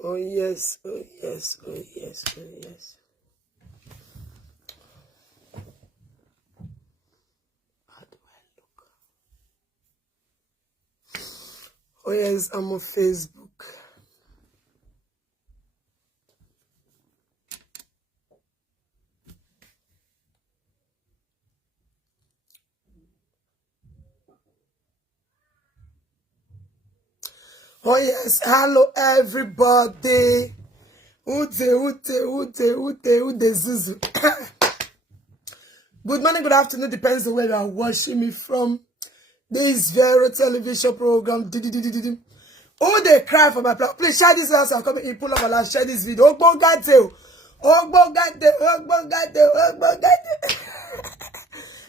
Oh yes, oh yes, oh yes, oh yes. How do I look? Oh yes, I'm on Facebook. Oh yes, hello everybody. Ude, Zuzu. Good morning, good afternoon, depends on where you are watching me from. This Vera television program. Oh, they cry for my plan. Please share this house and come in, pull up and share this video.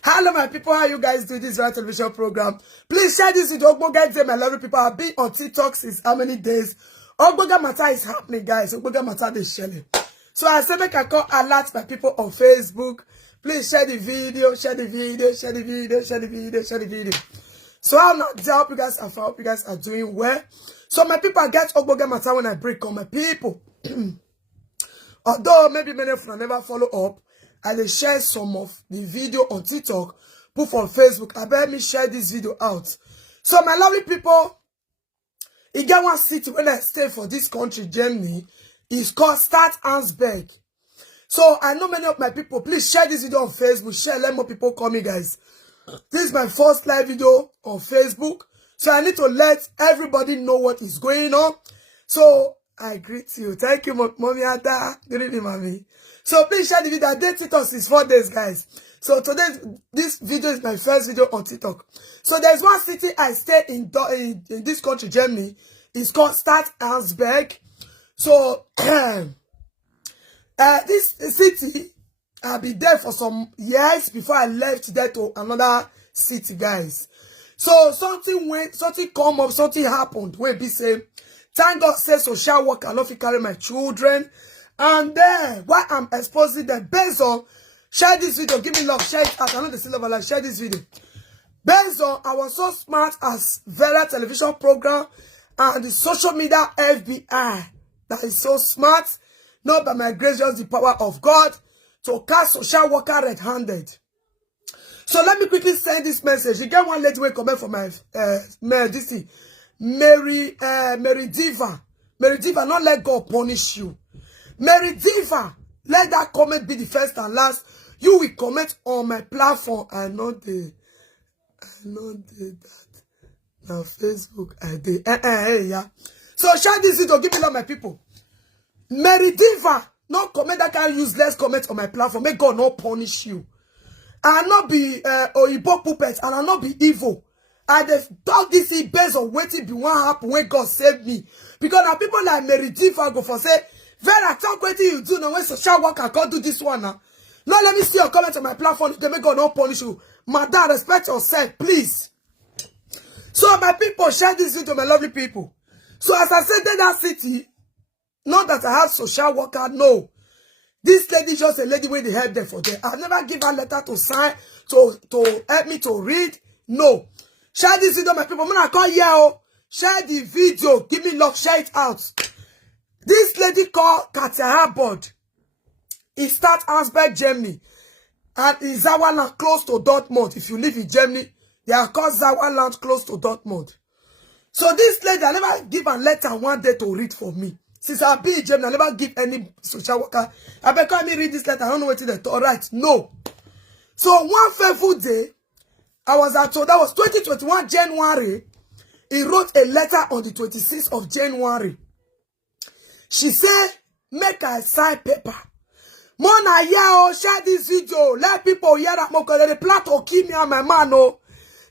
Hello, my people. How you guys do this Vera television program? Please share this video. My lovely people. I've been on TikTok since how many days? Ogboga matter is happening, guys. Ogboga matter is sharing. So I said make I call alert my people on Facebook. Please share the video, share the video, share the video, share the video, share the video. So I hope you guys are doing well. So my people, I get Ogboga matter when I break on my people. Although maybe many of them never follow up, I will share some of the video on TikTok, put on Facebook. I better me share this video out. So my lovely people, it get one city when I stay for this country, Germany. It's called Stadthansberg. So I know many of my people. Please share this video on Facebook. Share, let more people call me, guys. This is my first live video on Facebook. So I need to let everybody know what is going on. So I greet you. Thank you, Mommy Ada. Good evening, Mommy. So please share the video. I did TikTok since 4 days, guys. So today, this video is my first video on TikTok. So there's one city I stay in this country, Germany. It's called Stadthansberg. So this city, I'll be there for some years before I left there to another city, guys. So something come up, something happened. When be say, thank God say social worker, I not carry my children. And then why I'm exposing them based on share this video, give me love, share it out. I know the still love, share this video. Based on I was so smart as Vera television program and the social media FBI that is so smart, not by my grace, just the power of God, to cast social worker red-handed. So let me quickly send this message. You get one lady will comment for my this thing. Mary Diva. Mary Diva, not let God punish you. Mary Diva, let that comment be the first and last. You will comment on my platform. I know did that. Now Facebook, I did. Yeah. So share this video, give me love, my people. Mary Diva, no comment that can useless comment on my platform. May God not punish you. I'll not be Oyibo puppet, and I'll not be evil. I just talk this based on waiting be one happen when God saved me. Because now people like Mary Diva go for say, Vera, talk what you do now when social worker can't do this one now. Now let me see your comment on my platform. They may God not punish you. Madam, respect yourself, please. So my people, share this video, my lovely people. So as I said in that city, not that I have social worker, no. This lady is just a lady where they help them for them. I've never given her letter to sign, to help me to read. No. Share this video, my people. I'm gonna call you. Share the video. Give me love. Share it out. This lady called Katia Harbord. It starts Ansberg, Germany. And in Sauerland, close to Dortmund. If you live in Germany, they are called Sauerland, close to Dortmund. So this lady, I never give a letter one day to read for me. Since I've been in Germany, I never give any social worker. I beg me read this letter. I don't know what they thought. Right? No. So one fateful day, I was told that was 2021 January. He wrote a letter on the 26th of January. She said, make a side paper. Mona, yeah, share this video. Let people hear that more because they plan to kill me and my man. No.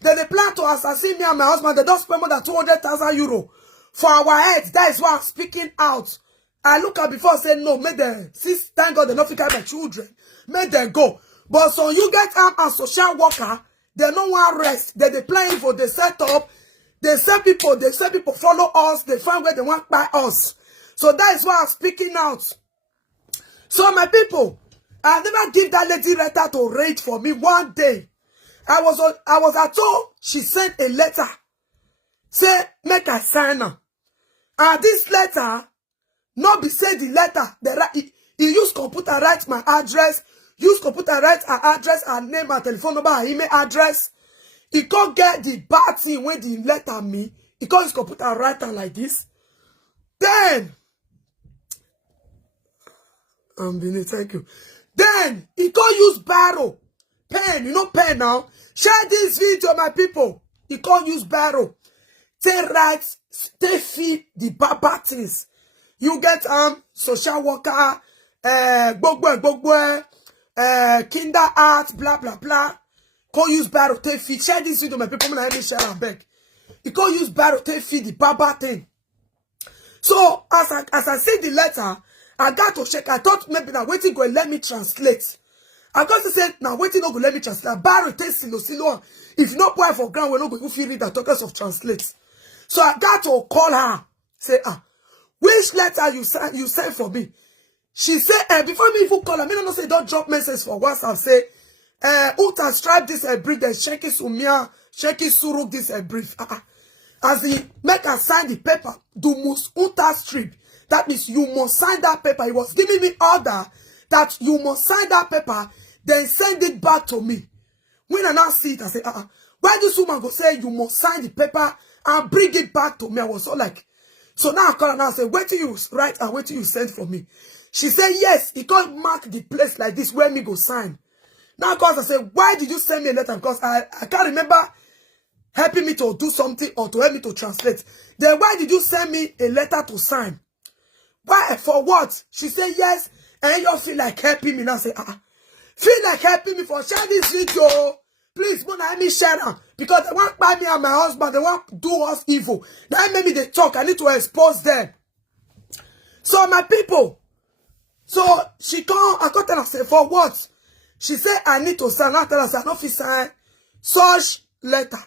They plan to assassinate me and my husband. They don't spend more than 200,000 euro for our heads. That is why I'm speaking out. I look at before saying no, make them. Since thank God they not pick up my children. Make them go. But so you get up as social worker, they no one rest. They playing for the setup. They say people follow us. They find where they want by us. So that is why I'm speaking out. So my people, I never give that lady letter to read for me one day. I was at home. She sent a letter. Say, make a sign her. And this letter, Not be say the letter, he used computer write my address, use computer write her address, her name, her telephone number, her email address. He can't get the bad thing when the letter me. He can't use computer write her like this. Then, thank you. Then, he can't use barrel. Pen, you know pen now. Share this video, my people. He can't use barrel. Take right, take feed the bad things. You get social worker, kinder art, blah blah blah. Can't use barrel, take feed. Share this video, my people. I'm gonna share and beg. You can't use barrel, take feed the bad thing. So as I see the letter, I got to check. I thought maybe now waiting go let me translate. I got to say now waiting not go let me translate. Barrel take silo. If not boy for ground, we're not going to read the talkers of translate. So I got to call her. Say which letter you sent for me? She said before me even call her, me no say don't drop message for WhatsApp. Say who transcribe this brief? Then Sheki Sumia, Sheki Suruk this brief. As he make her sign the paper, do must uta strip. That means you must sign that paper. He was giving me order that you must sign that paper, then send it back to me. When I now see it, I say, why this woman go say you must sign the paper and bring it back to me? I was so like, so now I call her and I say, wait till you write and wait till you send for me. She said, yes, he can't mark the place like this where me go sign. Now, because I say, why did you send me a letter? Because I can't remember helping me to do something or to help me to translate. Then why did you send me a letter to sign? Why? For what? She said, yes, and you feel like helping me. Now I say, feel like helping me for share this video. Please, but let me share them. Because they want buy me and my husband, they want do us evil. Now maybe they talk, I need to expose them. So my people, so she come, I got her and say, for what? She said, I need to sign. I tell her, I don't feel sign such letter.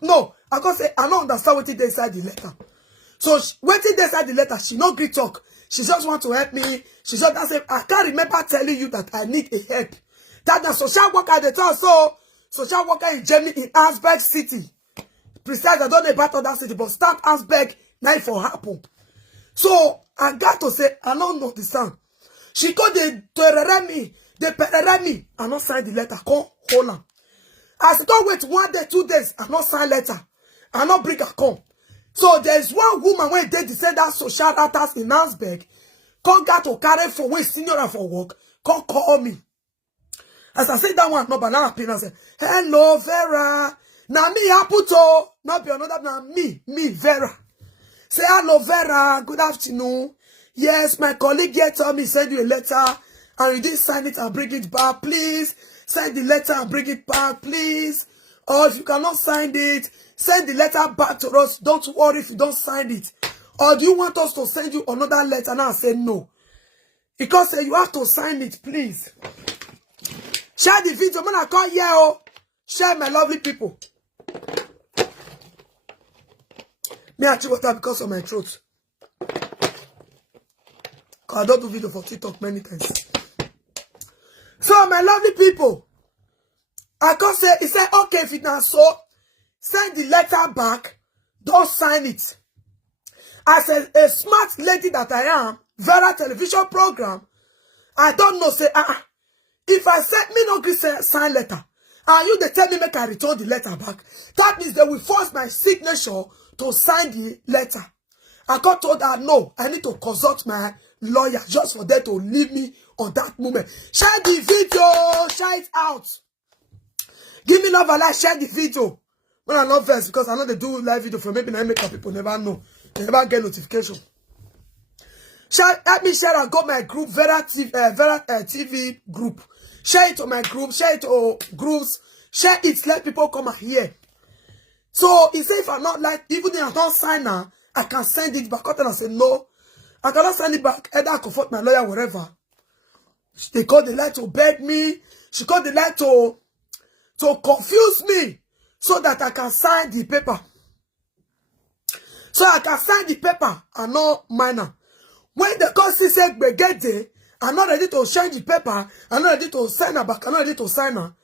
No, I got say, I don't understand what they inside the letter. So waiting there inside the letter, she no great talk. She just want to help me. She just say, I can't remember telling you that I need a help. That the social worker at the time, so social worker in Germany in Ansberg City. Precise, I don't know about that city, but start Ansberg, now for happen. So I got to say, I don't understand. She called the perere me, I not sign the letter, come hold on. As I can't wait 1 day, 2 days, I not sign letter. I not bring her come. So there's one woman when they send that social attack in Ansberg, come got to carry for when senior for work, come call me. As I say that one, no, but now I say, hello, Vera. Now me, I put not be another, now me, Vera. Say, hello, Vera, good afternoon. Yes, my colleague here told me send you a letter, and you didn't sign it and bring it back, please. Send the letter and bring it back, please. Or if you cannot sign it, send the letter back to us. Don't worry if you don't sign it. Or do you want us to send you another letter? Now I say no. Because you have to sign it, please. Share the video. Man, I call here. Oh. Share, my lovely people. Me I chew water because of my throat. Because I don't do video for TikTok many times. So, my lovely people, I can say, he said, okay, if it's not so, send the letter back, don't sign it. As a smart lady that I am, Vera television program, I don't know, say, if I send me no sign letter, and you they tell me make I return the letter back, that means they will force my signature to sign the letter. I got told her, no, I need to consult my lawyer just for them to leave me on that moment. Share the video, share it out. Give me love and like, share the video. When I love first, because I know they do live video for maybe I make people never know. They never get notification. Share, help me share and go my group, Vera TV group. Share it to my group, share it to groups, share it, let people come and hear. So he said if I'm not like, even if I don't sign now, I can send it back. And I say no, I cannot send it back. Either I confront my lawyer, whatever. They called the light to beg me. She called the light to confuse me so that I can sign the paper. So I can sign the paper and not minor. When the court said get there, I'm not ready to change the paper. I'm not ready to sign her back. I'm not ready to sign her.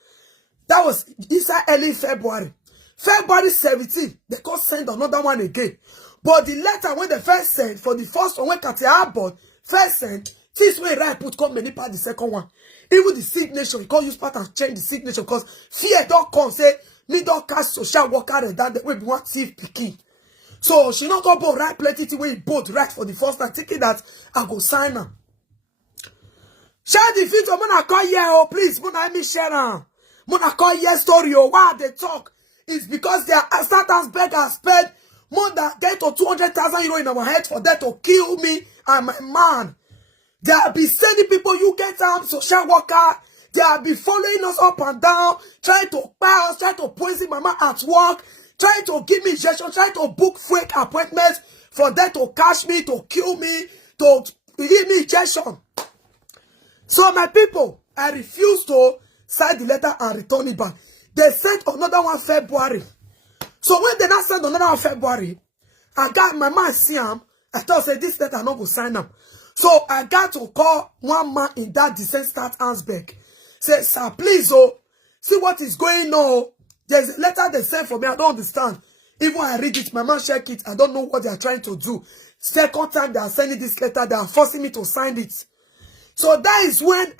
That was inside early February. February 17, the court sent another one again. But the letter when they first sent, for the first one, when Katia Abbott first sent, this way right put come many part the second one. Even the signature, you can't use part and change the signature because fear don't come, say, me don't cast social worker and that way be one thief picking. So she not go write plenty way both right for the first time, thinking that I go sign her. Share the video, Mona call here, oh please, Mona me share her. Mona call here story, oh why they talk. It's because their starters beggars spent more than get to 200,000 euro in our head for them to kill me and my man. They have been sending people, you get social worker. They have been following us up and down, trying to buy us, trying to poison my man at work, trying to give me injection, trying to book fake appointments for them to catch me, to kill me, to give me injection. So my people, I refuse to sign the letter and return it back. They sent another one February. So when they not send another one February, I got my man see him. I thought say this letter not go sign them. So I got to call one man in that descent start Ansberg. Say, sir, please, oh, see what is going on. There's a letter they sent for me. I don't understand. Even when I read it, my man check it. I don't know what they are trying to do. Second time they are sending this letter, they are forcing me to sign it. So that is when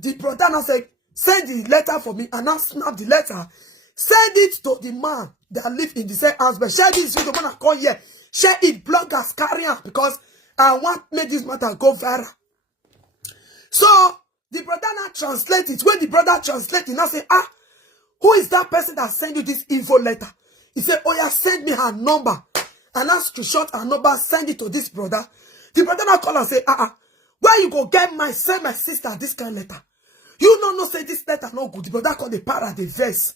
the brother now said, send the letter for me, and now snap the letter. Send it to the man that live in the same house. But share this video when I call here. Share it, bloggers, carry on, because I want to make this matter go viral. So the brother now translate it. When the brother translate it, now say, who is that person that sent you this info letter? He said, oh yeah, send me her number. And I screenshot her number, send it to this brother. The brother now call and say, where you go get send my sister this kind of letter? You no say this letter no good. The brother called the para, the verse.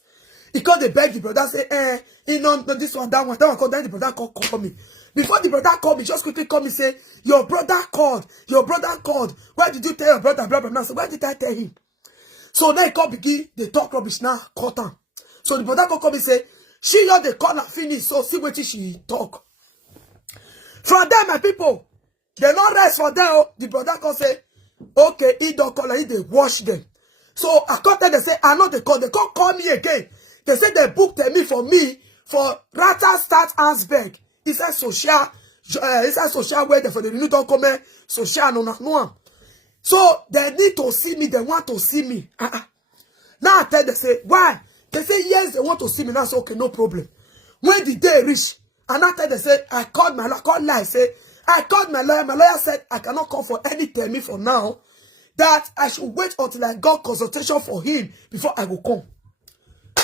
He called the beg, the brother say, no, this one, that one called, then the brother call me. Before the brother called me, just quickly call me, say, your brother called. Why did you tell your brother, blah, blah, blah? So why did I tell him? So then he called begin, they talk rubbish now, cut on. So the brother called me, say, she got the call and finish, so see what she talk. From there, my people, they not rest for them. The brother called say, okay, he don't call, he they wash them. So I called them, they say, I know they can't call me again. They say they booked me for Rata Start Ansberg. He said social weather for the new document, social no. So they need to see me, they want to see me. Now I tell them, say, why? They say, yes, they want to see me. Now I say, okay, no problem. When the day reach, and I tell them, say, I called my lawyer, my lawyer said, I cannot come for any term for now, that I should wait until I got consultation for him before I will come.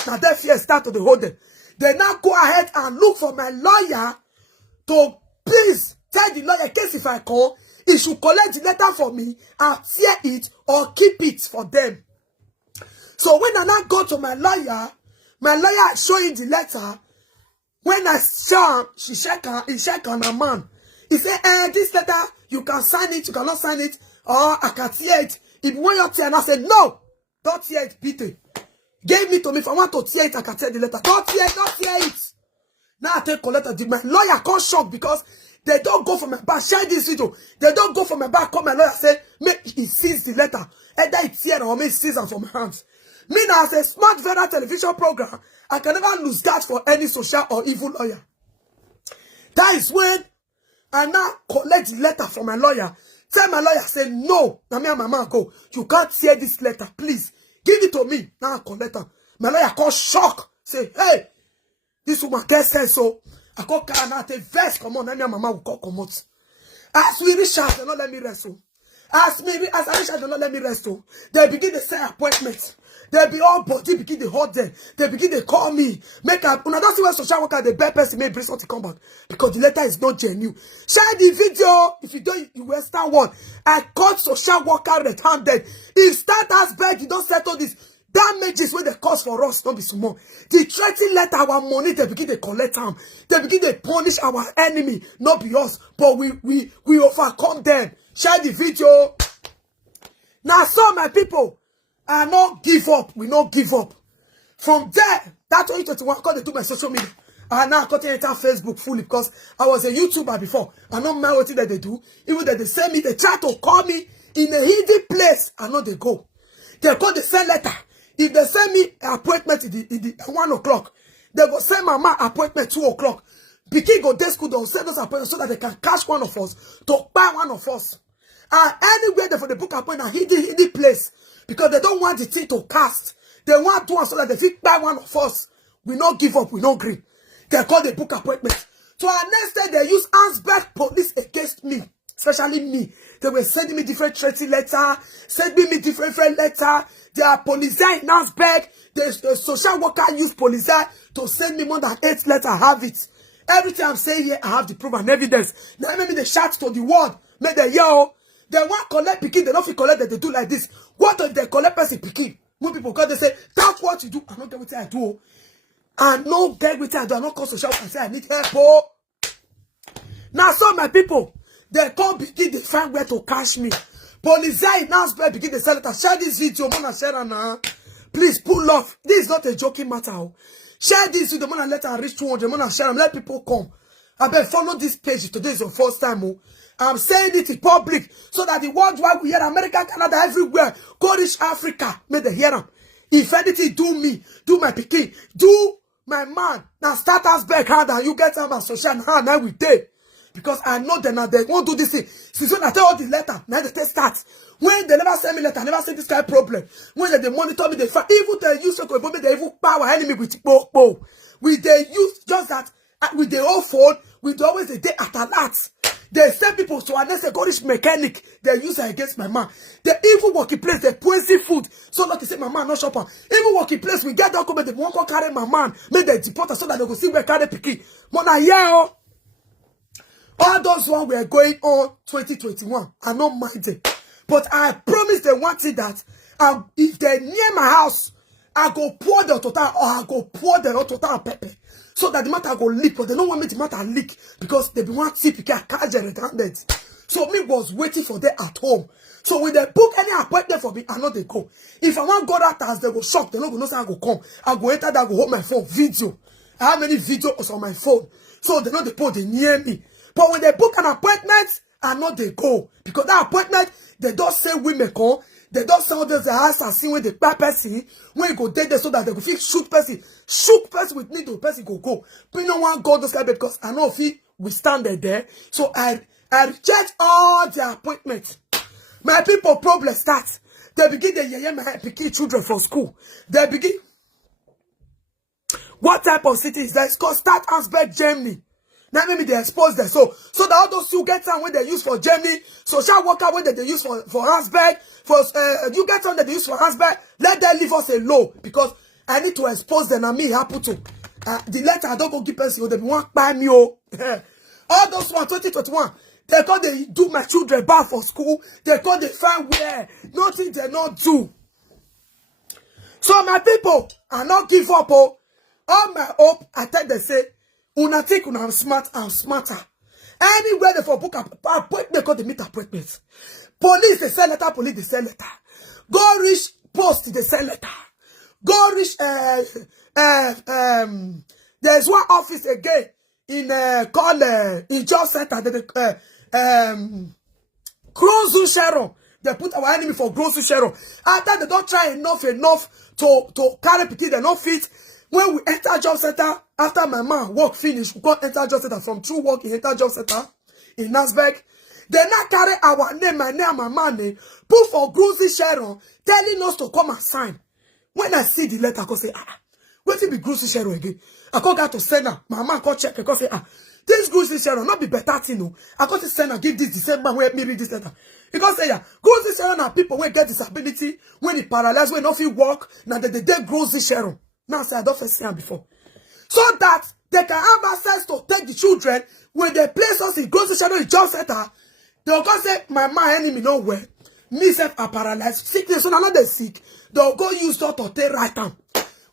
Now that fear start to the hold them. They now go ahead and look for my lawyer to please tell the lawyer, in case if I call, he should collect the letter for me and tear it or keep it for them. So when I now go to my lawyer showing the letter. When I saw he check on a man. He said, this letter, you can sign it, you cannot sign it, or I can tear it. If you want your tear, and I said, no, don't tear it, Peter. Gave me to me. If I want to tear it, I can tear the letter. Don't tear it. Now I take a letter. My lawyer got shocked because they don't go for my back. Share this video. They don't go for my back. Call my lawyer, say, make he sees the letter. Either it tear or make seize them from my hands. Me now as a smart Vera television program, I can never lose that for any social or evil lawyer. That is when I now collect the letter from my lawyer. Tell my lawyer, say, no. Now me and my man go. You can't tear this letter, please. Give it to me. Now I collect her. My lawyer call shock. Say, hey, this woman gets sense, so I call car now take verse. Come on, me and my man will call come out. As we reach out, they not let me rest. So. As I reach out, they not let me rest. So. They begin to set appointments. They be all body begin to hold them. They begin to call me. Make up. When I don't see where social worker the bad person may bring something come back. Because the letter is not genuine. Share the video. If you don't, you will start one. I caught social worker red-handed. If start as beg, you don't settle this. Damages when they cause for us, don't be small. The threatening letter, our money, they begin to collect them. They begin to punish our enemy. Not be us, but we overcome them. Share the video. Now, so my people, I not give up. We not give up. From there, that 2021, I got to do my social media. I now got to enter Facebook fully because I was a YouTuber before. I know my what that they do. Even that they send me, they try to call me in a hidden place. I know they go. They call the send letter. If they send me an appointment in the 1 o'clock, they go send my man appointment 2 o'clock. Pikin go day school, they'll send us appointment so that they can catch one of us, to buy one of us. And anywhere they for the book appointment, hidden place. Because they don't want the thing to cast. They want to so that they fit buy one of us. We not give up, we not agree. They call the book appointment. So our next day, they use Ansberg police against me. Especially me. They were sending me different threatening letter, sending me different letter. They are police in Ansberg. The social worker use police to send me more than 8 letters. I have it. Everything I'm saying here, I have the proof and evidence. Now make me the shout to the world. Make the yo. They want collect pikin. They don't feel collect that they do like this. What if they collect person pikin? When people come, they say, that's what you do. I don't get what I do. I don't get what I do. I don't call social worker and say, I need help. Oh. Now, some my people, they come begin, they find where to catch me. Police now begin, they say, let us share this video. Man, share now. Please pull off. This is not a joking matter. Oh. Share this video. Man, let us reach 200. Man, share them. Let people come. I bet follow this page. Today is your first time. Oh. I'm saying it in public so that the worldwide we hear America, Canada, everywhere. Go reach Africa. May they hear them. If anything do me, do my pikin, do my man. Now start us back hard and you get them as social hand now we day. Because I know that now they won't do this thing. Since when I tell all the letter, now they start. When they never send me letter, never send this kind of problem. When they monitor me, they find even they use they even power enemy with bo. With they use just that with their own phone, with always a day at alert. They send people to unless they go rich mechanic, they use her against my man. They even working place, they poison food. So not to say my man not shopper. Even working place, we get document, they won't go carry my man. Make they deport her so that they go see where carry picky. Mona yeah. All those one were going on 2021. I not minded. But I promise they wanted that. If they're near my house, I go pour the total or I go pour the total pepper. So that the matter go leak, but they don't want me to matter leak because they be want to see because I can't generate it. So me was waiting for them at home. So when they book any appointment for me, I know they go. If I want to go that house, they go shock. They don't go know say I go come. I go enter that, go hold my phone, video. I have many videos on my phone. So they know the people they near me. But when they book an appointment, I know they go. Because that appointment, they don't say women come. They don't say others the house and see when they buy person. When you go there so that they go feel shoot person. Shoot person with needle, person go. But no one go those guys because I know if he we stand there. So I reject all the appointments. My people problem starts. They begin to yeye my picky children from school. They begin. What type of city is that? It's called Start Ansberg, Germany. Now maybe they expose them. So that all those you get some when they use for Germany, social worker when they use for Ansberg, for you get some that they use for Ansberg, let them leave us alone because I need to expose them and me happen to. The letter I don't go give person, they want buy me. All those one 2021, they call they do my children back for school, they call they find where nothing they not do. So my people, I not give up. All my hope, I tell they say, una think una I'm smart, I'm smarter. Anywhere they for book appointment, because they meet appointments. Police, they sell letter, police, they sell letter. Go reach post, they sell letter. Go reach, there's one office again in, called, in job center, counsel Sharon. They put our enemy for counsel Sharon. After they don't try enough to carry pity, they don't fit. When we enter job center, after my man work finish, we go enter job center from true work in enter job center in Ansberg. They not carry our name, my name, my man name, put for Grocery Sharon, telling us to come and sign. When I see the letter, I go say, what be Grocery Sharon again? I go to send her. My man go check. I go say, this Grocery Sharon not be better thing, no. I go to send her, give this the same man where maybe this letter. Because say, Grocery Sharon are people when get disability, when they paralyzed, when nothing work, now they Grocery Sharon. Now, say I don't first see them before. So that they can have access to take the children when they place us in grocery shadow in job center. They'll go say, my man enemy nowhere. Me self are paralyzed. Sickness, so now they sick. They'll go use that to take right hand.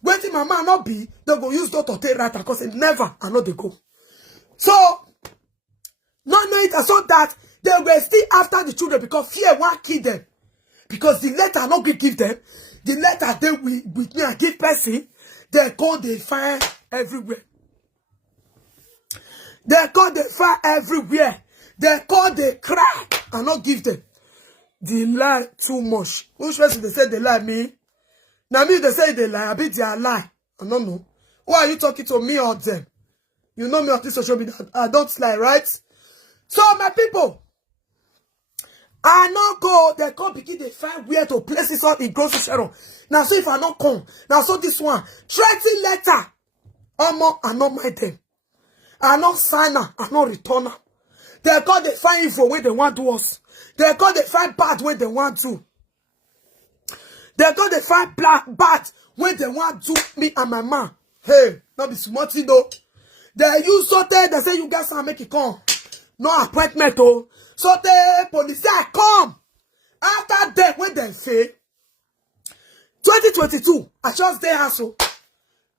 When my man not be, they'll go use that to take right hand. Because they never, I know they go. So, not know it so that they were still after the children because fear won't kill them. Because the letter not going to give them. The letter they with me and give person. They call they fire everywhere. They call they fire everywhere. They call they cry and not give them. They lie too much. Which person they say they lie me? Now me they say they lie. I bet they are lie. I don't know. Why are you talking to me or them? You know me on this social media. I don't lie, right? So, my people, I not go, they come begin, they find where to place this on in grocery Sharon. Now, so if I not come, now, so this one, threatening letter, I not mind them. I not sign her, I not return her. They call they find info where they want to us. They call they find bad where they want to. They call they find bad where they want to me and my man. Hey, not be smarty though. They use something, they say you guys can make it come. No appointment oh. So the police come. After that, when they fail, 2022, I just there also.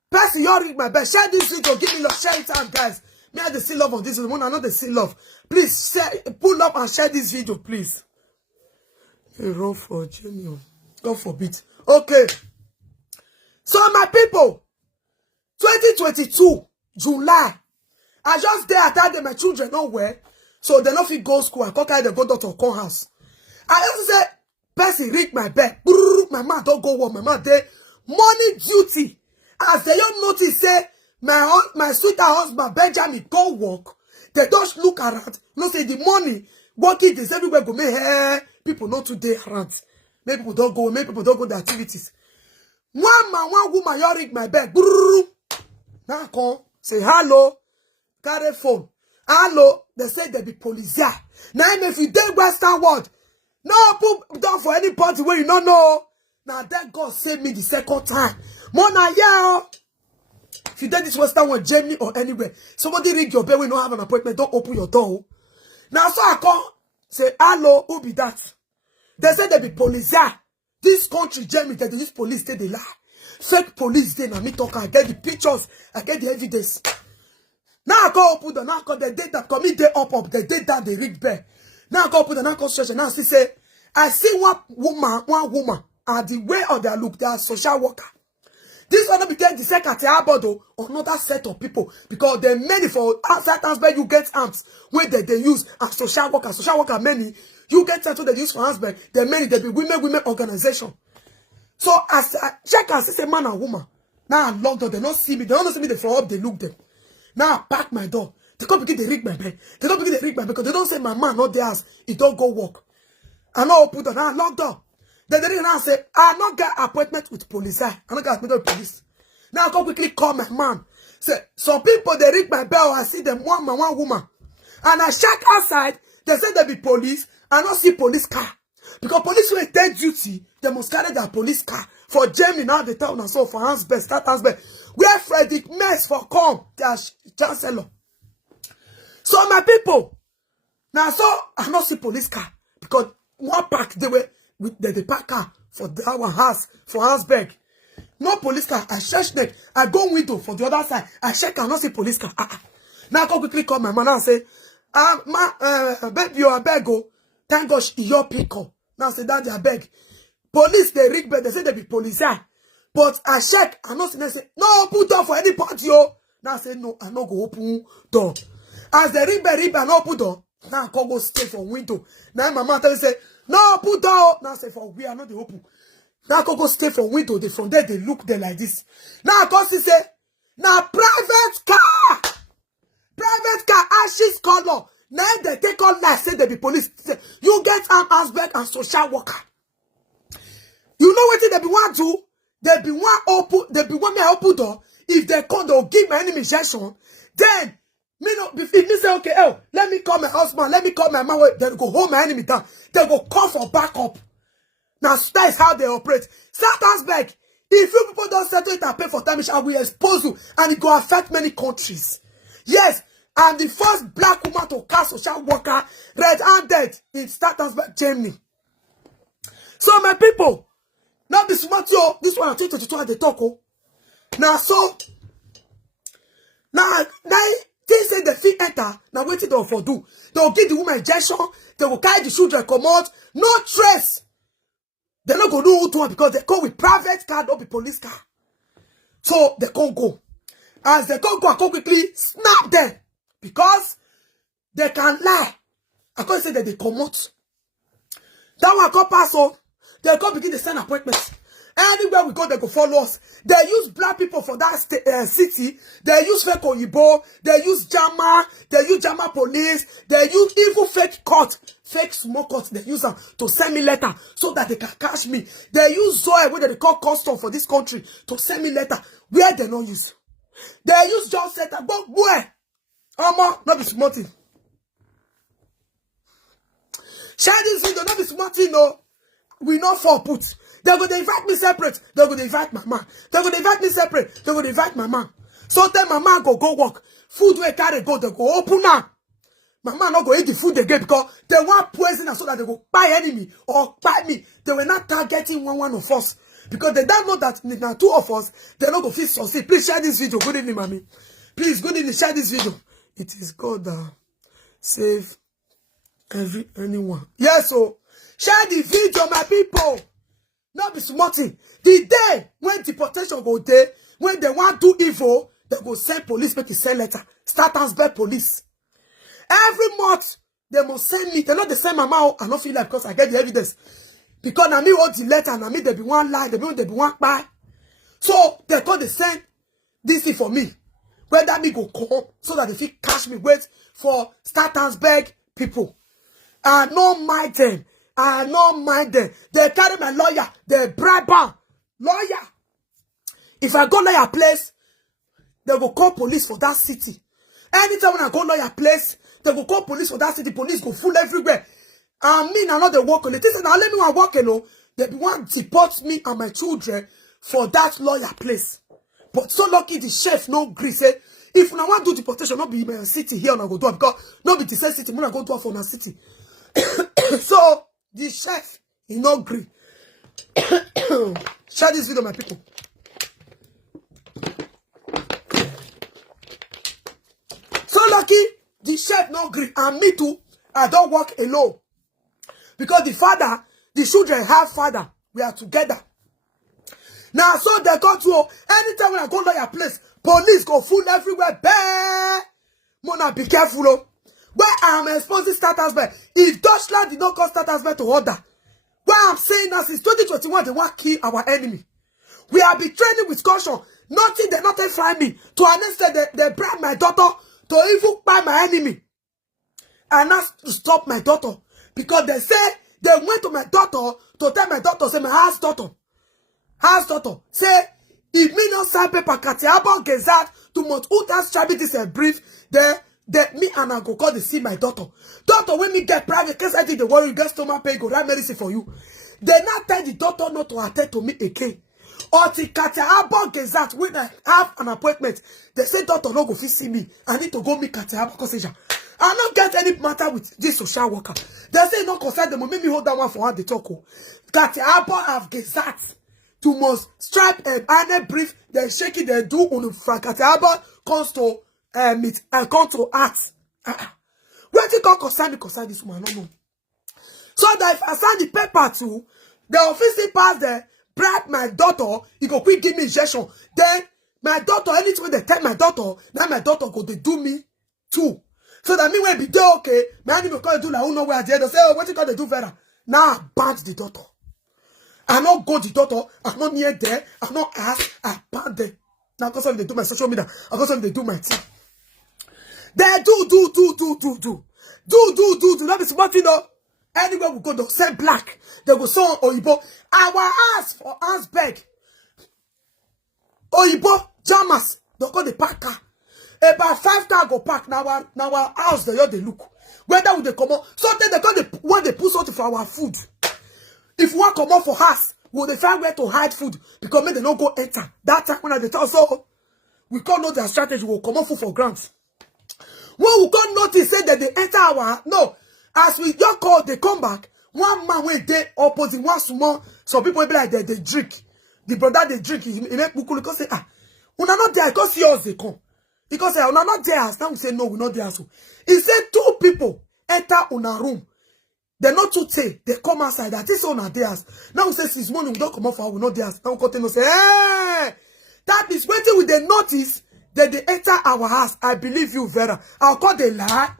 Person, you ring my bell. Share this video, give me love, share it out, guys. Me I see love on this one. I know they see love. Please share, pull up and share this video, please. Hey, run for Jimmy. God forbid. Okay. So my people, 2022, July. I just there at that day my children nowhere. So they not fit go school. I can't carry the go doctor come house. I just say, person ring my bell. My man don't go work. My man there. Money duty. As they don't notice, say, my sweetheart husband, Benjamin, go work. They just look around. You know, say the money, working this everywhere go make hair. People not today around. Maybe people don't go, maybe people don't go to activities. One man, one woman, you ring my bell. Now come, say hello. Carry phone. Hello. They say they be police. Now if you did Western world, no put down for any party where you don't know. Now that God save me the second time. Mona, yeah. If you did this Western world, Germany or anywhere, somebody ring your bell when you don't have an appointment, don't open your door. Now so I call, say hello, who be that? They say they be police. This country, Germany, they use police, they lie. Fake police, they na me talk. I get the pictures, I get the evidence. Now I call open the now I call the data commit they up the data they read bell. Now I call open the now construction. Now she say, I see one woman at the way of their look, they are social worker. This one became the second abodo another set of people because they many for outside Hansberg you get arms where they use as social worker. Social worker many you get settled they use for Hansberg. They many they be women organization. So as I check and see a man and woman. Now I locked door, they don't see me, they don't see me, they throw up, they look them. Now I pack my door. They come begin they ring my bell. They don't begin they ring my bell because they don't say my man not theirs. He don't go work. I know open door. Now I lock door. Then they ring and say, I not get appointment with police. I not get appointment with police. Now I come quickly call my man. Say, some people they ring my bell. I see them one man, one woman. And I check outside. They say they be police. I don't see police car. Because police will take duty. They must carry their police car. For Jamie now they tell and so for Hansberg, start Hansberg. Where Frederick Mess for come, their chancellor. So my people, now so I not see police car because one park they were with the park car for that one house for Hansberg. No police car. I check neck. I go window for the other side. I check and not see police car. Now I go quickly call my man and say, baby, you beg go. Thank God your pick up. Now I say daddy I beg. Police they ring bell. They say they be police. But I check, I not see them say, no, open door for any party, yo. Now I say, no, I not go open door. As they ring bell, I not open door. Now I can go stay for window. Now my mama tell me, say, no, open door. Now I say, for we are not the open. Now I can go stay for window. They from there, they look there like this. Now I can see, say, now private car. Private car, ashes color. Now they take all that, say they be police. Say, you get an Hansberg and social worker. You know what they be want to? They be one open, they be one me open door. If they come, they'll give my enemy injection. Then, me no, if me say, okay, oh, let me call my husband, let me call my man, they go hold my enemy down. They go call for backup. Now, that is how they operate. South Hansberg, if you people don't settle it and pay for damage, I will expose you. And it will affect many countries. Yes, I'm the first black woman to cast social worker red-handed in South Hansberg, Germany. So, my people, now this smart yo, this one I take to the talk. Now so now they say the fee enter. Now what they for do? They'll give the woman injection, they will carry the children come out, no trace. They're not gonna do what because they come with private car, don't be police car. So they can't go. As they can't go, I can quickly snap them because they can lie. I can't say that they come out. That one can't pass on. They go begin to send appointments. Anywhere we go, they go follow us. They use black people for that city. They use fake Oyibo. They use Jama. They use Jama police. They use even fake court. Fake small court. They use them to send me letter so that they can catch me. They use Zoe, where they call custom for this country, to send me letter. Where they don't use. They use just letter. But where? Not be smarting. Share this video, not be smarting, no. We not for put. They're going to invite me separate. They're going to invite mama. They're going to invite me separate. They're going to invite mama. So then mama go work. Food where carry go, they go open now. Mama not go eat the food again because they want poison so that they go buy enemy or buy me. They will not targeting one of us. Because they don't know that now two of us, they're not going to feel succeed. Please share this video. Good evening, mommy. Please, good evening. Share this video. It is God that save anyone. Yes, so share the video, my people. Not be smarting. The day when deportation go there, when they want to do evil, they go send police, make it send letter. Start as bad police. Every month, they must send me. They not the same amount. I don't feel like because I get the evidence. Because na me wrote the letter, na me they be one lie, they be one buy. So they call they send this thing for me. Where that me go come so that if he cash me, wait for Stattensburg people. I don't mind them. I don't mind them. They carry my lawyer. They bribe her. Lawyer. If I go lawyer place, they go call police for that city. Anytime when I go lawyer place, they go call police for that city. Police go full everywhere. And me now they work on it. They say, now let me work, you know. They want to deport me and my children for that lawyer place. But so lucky the chef no agree. Say, if I want to do deportation, not be in my city here, and I go do it because not be the same city. When I go do it for my city. So the chef he no agree. Share this video, my people. So lucky the chef no agree, and me too. I don't work alone because the father, the children have father. We are together. Now, so they go to anytime when I go to your place, police go full everywhere. Bear, Mona, be careful. Oh. Where I am exposing Stattensburg. If Deutschland did not call Stattensburg to order, where I'm saying that since 2021, they want to kill our enemy. We have been training with caution. Nothing, they not find me. To an extent, they bribe my daughter to even buy my enemy. And asked to stop my daughter. Because they say, they went to my daughter to tell my daughter, say, my house daughter. Say, if me not sign paper, Katiabo Gezat, to must utas travel this brief, me and I go call to see my daughter. Daughter, when me get private, case I did the worry, get stomach pain, go write medicine for you. They not tell the doctor not to attend to me again. Or to Katiabo Gezat, when I have an appointment, they say, doctor, no go fit see me. I need to go meet Katiabo Gezat. I don't get any matter with this social worker. They say, no concern them, make me hold that one for how they talk. Katiabo have Gezat. To must stripe and brief, they shake it, they do on the Katiabo comes to meet and come to act. Where did God concern this woman? No. So that if I sign the paper too, the officer pass there, bribe my daughter, he go quick give me injection. Then my daughter, anything they tell my daughter, now my daughter go they do me too. So that me when be there okay, my enemy go do like who know where they say, oh, what you gonna do Vera? Now I banned the daughter. I not go the daughter, I not near there, I not ask, I ban there. Now because they do my social media, I because they do my thing. They do. That is what you know. Anywhere we go, they'll send black. They go so Oyibo. Our ass for ass beg. Oyibo, Jamas, they'll call the parker. About 5 cars go park now our house they look. Whether they come out, sometimes they call when they put something for our food. If one come out for us, will they find where to hide food? Because maybe they don't go enter. That time when they tell so we can't know their strategy, will come out food for grants. When we can't notice say that they enter our no. As we just call, they come back. One man when they opposite one small, some people be like they drink. The brother they drink, he make buku because say we're not there, because yours they come. Because we're not there. Now we say no, we're not there. So he said 2 people enter on a room. They're not too take. They come outside. That is on our theirs. Now we say since morning we don't come off, we're not theirs. Now we continue say, hey, that is waiting with the notice that they enter our house. I believe you, Vera. I'll call the lie.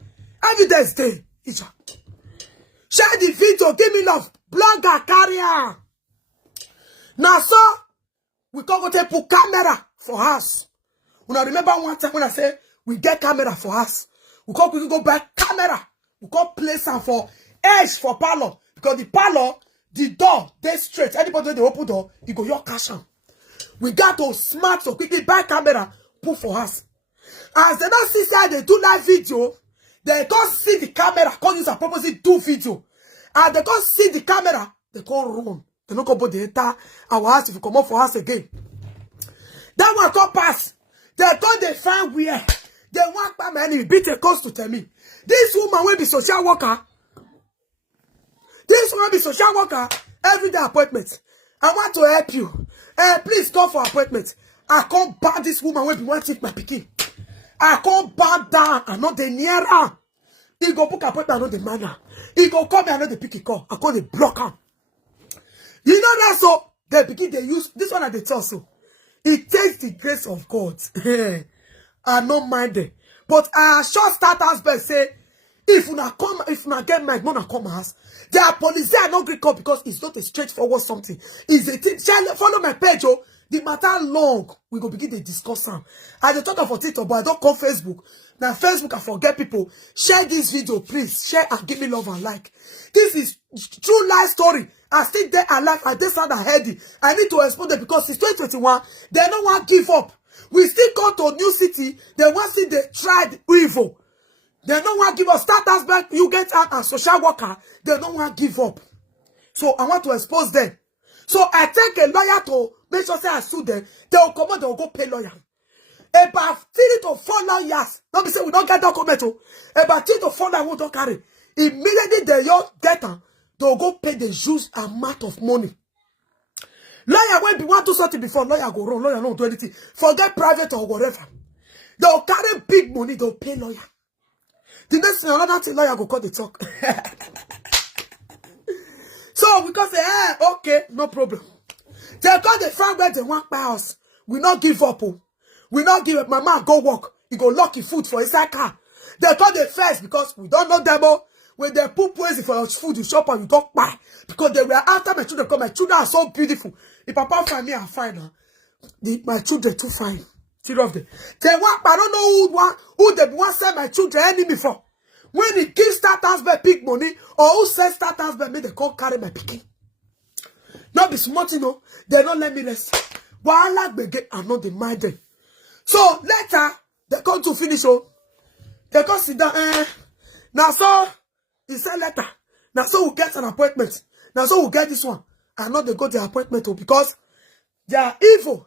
Evidence day. Share the video. Give me love. Blogger carrier. Now, so we can't go to put camera for us. When I remember one time when I said we get camera for us, we can't go back camera. We can't place them for edge for parlor because the parlor, the door, they straight. Anybody they open door, you go your cash on. We got to smart so quickly buy camera, put for us. As they don't see how they do live video, they don't see the camera, cause use a purposely do video. And they don't see the camera, they can't run. They don't go put the enter our house if you come up for us again. That one can't pass. They thought they find where they want by my enemy. Beat a cost to tell me. This woman will be social worker. This woman will be social worker. Everyday appointment. I want to help you. Please come for appointment. I can't ban this woman will be want to take my picking. I can't ban down. I'm not the nearer. He go book appointment. I know the manner. He go come me. I know the picky call. I call the blocker. You know that so they begin they use this one at the tell so. It takes the grace of God. I'm not minded. But I short starters but say if you not come, if you not get my money come house, there are police are not great call because it's not a straightforward something. It's a thing. Follow my page, oh. The matter long. We go begin to discuss them. I dey talk about TikTok, but I don't call Facebook. Now Facebook, I forget people. Share this video, please. Share and give me love and like. This is true life story. I still there alive. I just sound Eddie. I need to expose them because it's 2021. They don't want to give up. We still go to a new city. They want to see they tried evil. They don't want to give up. Start us back. You get out as social worker. They don't want to give up. So I want to expose them. So I take a lawyer to make sure say I sue them. They will come out, they will go pay lawyer. About 3 to 4 lawyers. Don't be say we don't get document. About 3 to 4 lawyers we don't carry. Immediately they all get them. They will go pay the huge amount of money. Lawyer when be want to something before lawyer go wrong. Lawyer don't do anything. Forget private or whatever. They will carry big money. They will pay lawyer. The next thing another thing lawyer go call the talk. So we can say, okay, no problem. They got the friend where they want by us. We not give up. We not give up. My man go work. He go lock his food for his car. They got the first because we don't know them all. When they put poison for your food, you shop and you don't buy. Because they were after my children come. My children are so beautiful. If Papa find me, I find her. My children too fine. Children of them. They want, I don't know who they want send my children enemy for. When he gives starters by big money, or who says starters by me, they can't carry my picking. Not be smart, you know. They don't let me rest. Wahala begin, I'm not the minded. So later, they come to finish. They come sit down. Now so, he said later. Now so we get an appointment. Now so we get this one. And not they go to the appointment because they are evil.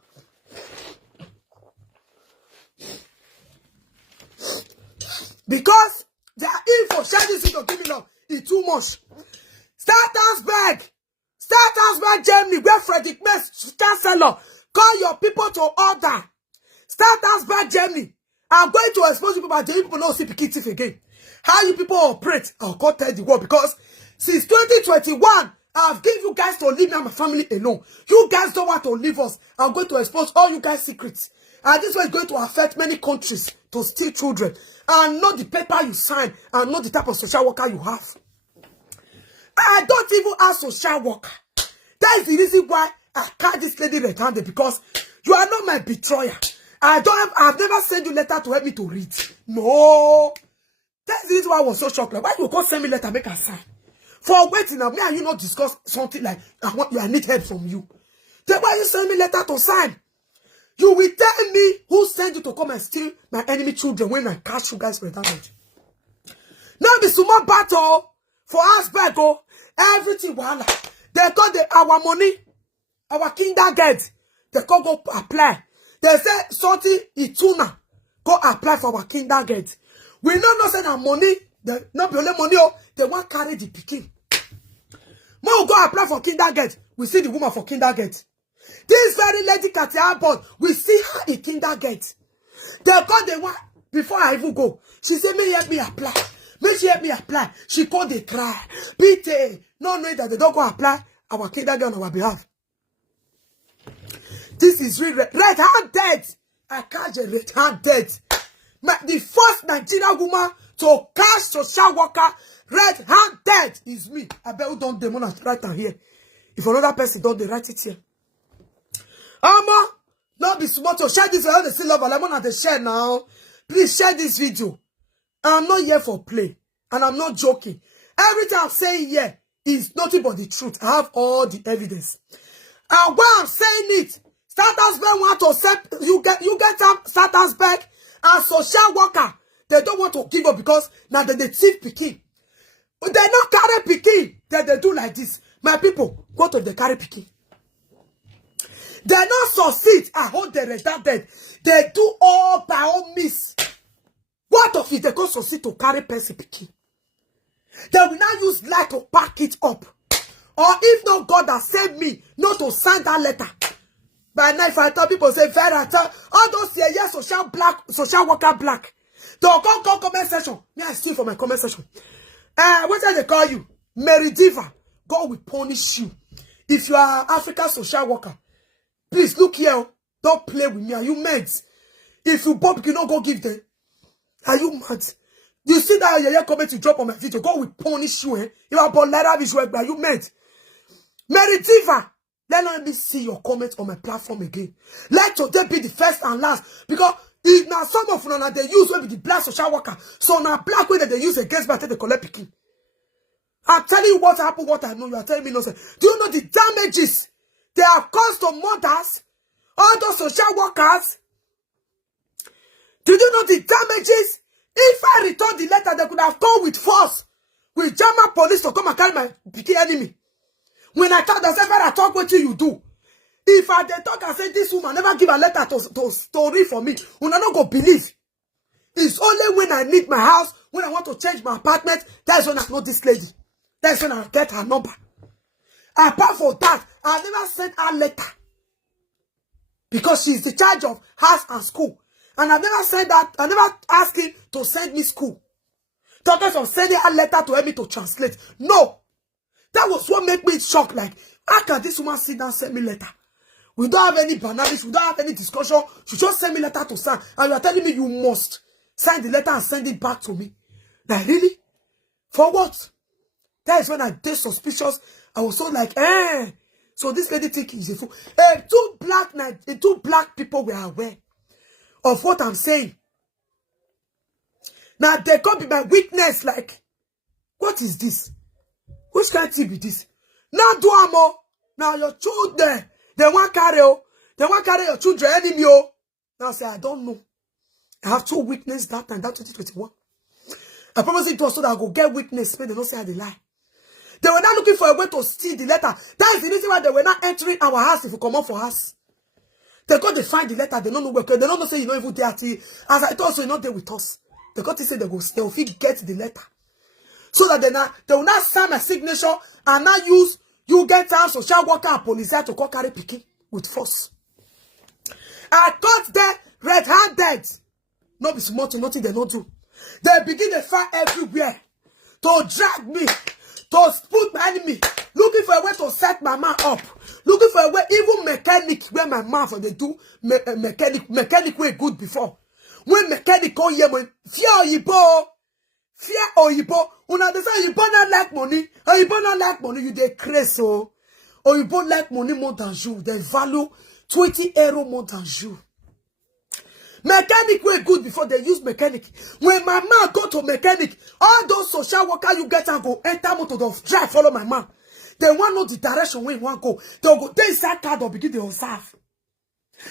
Because they are evil. Share this video, give me love. It's too much. Startersburg, Germany, where Frederick Mess, Chancellor, call your people to order. Startersburg, Germany. I'm going to expose you people, but the people don't see Pikitif again. How you people operate, I'll go tell the world because since 2021, I've given you guys to leave me and my family alone. You guys don't want to leave us. I'm going to expose all you guys' secrets. And this way is going to affect many countries to steal children. And know the paper you sign. And know the type of social worker you have. I don't even ask social worker. That is the reason why I can't this lady red-handed. Because you are not my betrayer. I've never sent you letter to help me to read. No. That's the reason why I was so shocked. Like, why you can't send me letter make a sign? For waiting now, me and you not discuss something like I need help from you. Then why you send me letter to sign? You will tell me who sent you to come and steal my enemy children when I catch you guys red-handed. Now be small battle for us back, everything wahala. They got our money, our kindergarten. They can go apply. They say something ituna go apply for our kindergarten. We not say that money. They not be only money. They want carry the picking. More go apply for kindergarten. We see the woman for kindergarten. This very lady Katia Abbott, we see her in kindergarten. They got the one before I even go. She said, "May help me apply. May she help me apply." She called the cry. Pity. No knowing that they don't go apply our kindergarten on our behalf. This is really red-handed. I catch a red-handed. The first Nigerian woman to catch social worker red-handed is me. I bet you don't demon right here. If another person don't, they write it here. not be smart to share this. I want to see love. I'm not to share now. Please share this video. I'm not here for play. And I'm not joking. Everything I'm saying here is nothing but the truth. I have all the evidence. And when I'm saying it, Statusberg want to set you get Statusberg as social worker. They don't want to give up because now they thief pikin. They not carry pikin. They do like this. My people, go to the carry pikin. They not succeed. I hold the redundant. They do all by all means. What of it? They can't succeed to carry person pikin. They will not use light to pack it up. Or if not, God has sent me not to sign that letter. By now, if I tell people, say, Vera, all those yes, social worker black. They'll come comment section. Me, I steal for my comment section. What do they call you? Mary Diva. God will punish you. If you are African social worker, please look here. Don't play with me. Are you mad? If you bump, you don't go give them. Are you mad? You see that comment you drop on my video. God will punish you. If I bought letter visual, are you mad? Mary Diva. Let me see your comments on my platform again. Let today be the first and last. Because if now some of them they use maybe the black social worker. So now black way that they use against me, they collect picking. I'm telling you what happened, what I know. You are telling me nonsense. Do you know the damages they have caused to mothers, all those social workers? Did you know the damages? If I return the letter, they could have come with force, with German police to come and carry my picking enemy. When I talk, they say, Vera, talk what you do. If I dey talk and say, this woman never give a letter to read for me, when I not go believe. It's only when I need my house, when I want to change my apartment, that's when I know this lady. That's when I get her number. Apart from that, I never sent her letter. Because she's the charge of house and school. And I never said that, I never asked him to send me school. Talking of sending a letter to help me to translate. No. That was what made me shocked. Like, how can this woman sit down and send me letter? We don't have any banalities. We don't have any discussion. She just send me letter to sign. And you are telling me you must sign the letter and send it back to me. Like, really? For what? That is when I did suspicious. I was so like, So this lady think is a fool. Two black people were aware of what I'm saying. Now, they can't be my witness. Like, what is this? Which kind of thing be this? Now do amo. Now your children, they want carry your children enemy. Now say, I don't know. I have two witnesses that time, that 2021. I promise it was so that I go get witness, but they don't say I lie. They were not looking for a way to steal the letter. That is the reason why they were not entering our house if you come up for us. They got to find the letter, they don't know where. They don't know say you know even there. As I told you, you're not there with us. They got to say they will get the letter. So that they will not sign my signature and not use you get time social worker and police to call carry picking with force. I caught them red-handed. No be smart to nothing they don't do. They begin to fight everywhere to drag me, to put my enemy, looking for a way to set my man up, looking for a way, even mechanic where my man for they do mechanic way good before. When mechanic go here, fear Oyibo. Fear Oyibo. Una dey say Oyibo not like money. Oyibo not like money. You dey crazy so. Oyibo like money more than you. They value 20 euro more than you. Mechanic were good before they use mechanic. When my man go to mechanic, all those social workers you get and go enter motor to drive follow my man. They want know the direction where you want go. They'll go take that car to begin to observe.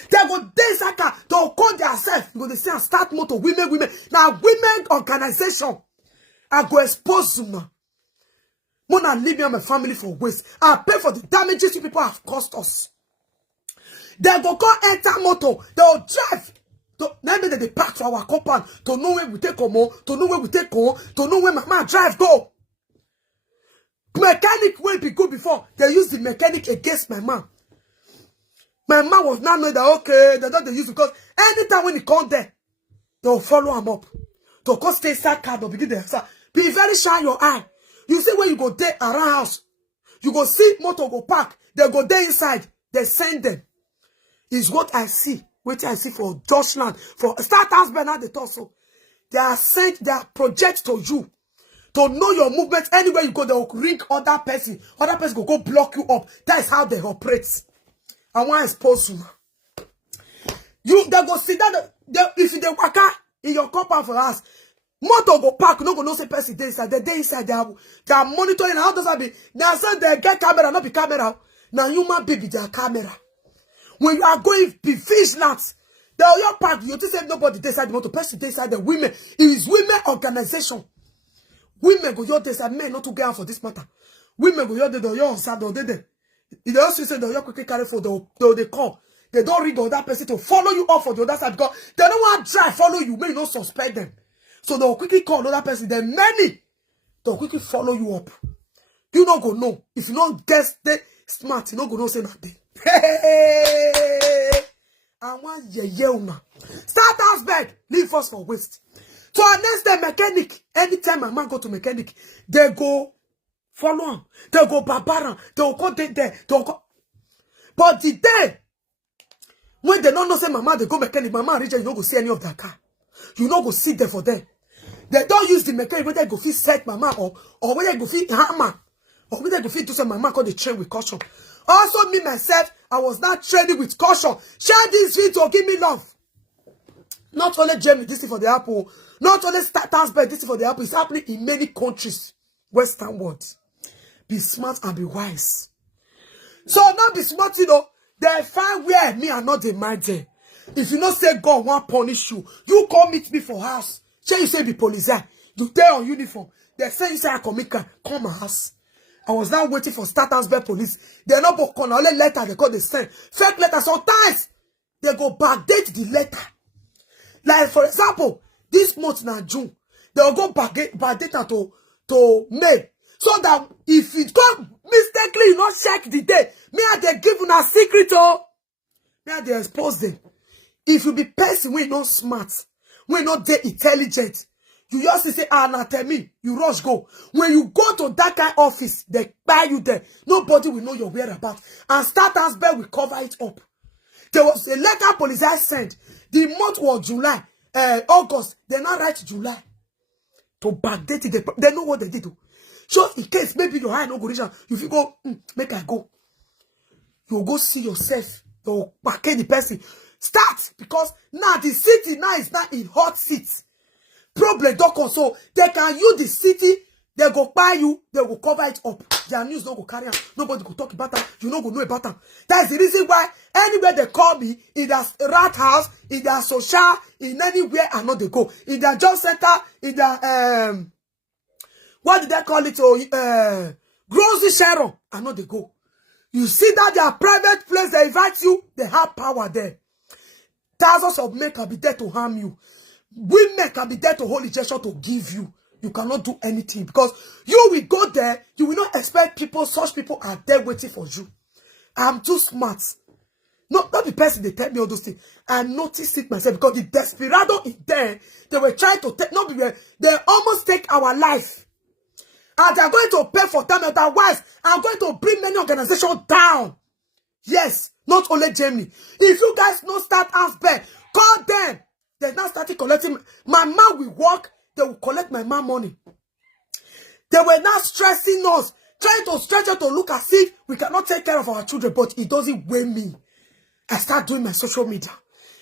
They go take that car to call themselves. You go they say start motor women. Now women organization. I go expose you now. More than leave me and my family for waste. I pay for the damages you people have caused us. They go enter motor. They'll drive. Maybe they park for our compound to know where we take home, to know where we take home, to know where my man drive go. Mechanic will be good before. They use the mechanic against my man. My man was not know that okay, they don't use because anytime when he come there, they'll follow him up. They'll go stay inside car, they'll begin there. Be very shy your eye. You see when you go there around house, you go see motor go park, they go there inside, they send them. Is what I see. What I see for Joshland, for Starters Bernard the Torso. They are sent their project to you. To know your movement anywhere you go, they will ring other person. Other person will go block you up. That is how they operate. I want to expose you. You they go sit down. If they waka in your compound for us, motor go park. No go no say person dey inside. They inside. They are monitoring. How does that be? Now say they get camera, not be camera. Now human baby their camera. When you are going, be vigilant. The your park, you just say nobody dey inside the motor. Person dey inside the women. It is women organization. Women go your decide men not to get out for this matter. Women go your on Saturday. They also say the quickly carry for they call. They don't read the other person to follow you up for the other side because they don't want to try follow you. May not suspect them. So they'll quickly call another person. Then many they'll quickly follow you up. You not go know. If you don't guess the smart, you not go know say nothing. Hey, I want una. Start house bed. Leave first for waste. So next the mechanic. Anytime my man go to mechanic, they go follow him. They go barbara. They'll go there. They'll go. But the day when they don't know say mama they go mechanic, mama reach you don't go see any of that car. You don't go sit there for them. They don't use the mechanic whether they go fit set mama or whether they go fit hammer or whether they go fit do some mama call the train with caution. Also me myself, I was not training with caution. Share this video, give me love. Not only Germany, this is for the Apple. Not only Transbed, this is for the Apple. It's happening in many countries. Western world. Be smart and be wise. So not be smart, you know. They find where me are not the mind there. If you not say God won't punish you, you come meet me for house. Say you say be police. You there on uniform. They say you say I come my house. I was now waiting for Transbed police. They're not book on only letter they call they send. Fake letter. Sometimes they go backdate the letter. Like for example, this month now June, they'll go backdate to May. So that if it come mistakenly, you not check the day. Me and they give you a secret oh. Me and they expose them. If you be person we not smart, we not they intelligent, you just say, now tell me, you rush go. When you go to that kind of office, they buy you there. Nobody will know your whereabouts. And Transbed will cover it up. There was a letter police I sent. The month was July, August. They now write July to backdate it. They know what they did. Just in case maybe your eye no go reach out, if you go, make I go. You go see yourself. You package the person. Start because now the city now is not in hot seats. Problem don't come. So they can use the city. They go buy you. They will cover it up. Their news don't go carry on. Nobody go talk about that. You don't go know about that. That's the reason why anywhere they call me, in their rat house, in their social, in anywhere I know they go. In their job center, in their what did they call it? Oh, grocery Sharon, I know they go. You see that their private place, they invite you, they have power there. Thousands of men can be there to harm you. Women can be there to hold injection to give you. You cannot do anything because you will go there. You will not expect people. Such people are there waiting for you. I'm too smart. Not the person they tell me all those things. I noticed it myself because the desperado in there, they were trying to take. No, they almost take our life, and they are going to pay for them. Otherwise, I'm going to bring many organizations down. Yes, not only Germany. If you guys don't start Transbed, call them. They now started collecting. My mom will work. They will collect my mom money. They were now stressing us, trying to stretch out to look as if we cannot take care of our children, but it doesn't weigh me. I start doing my social media.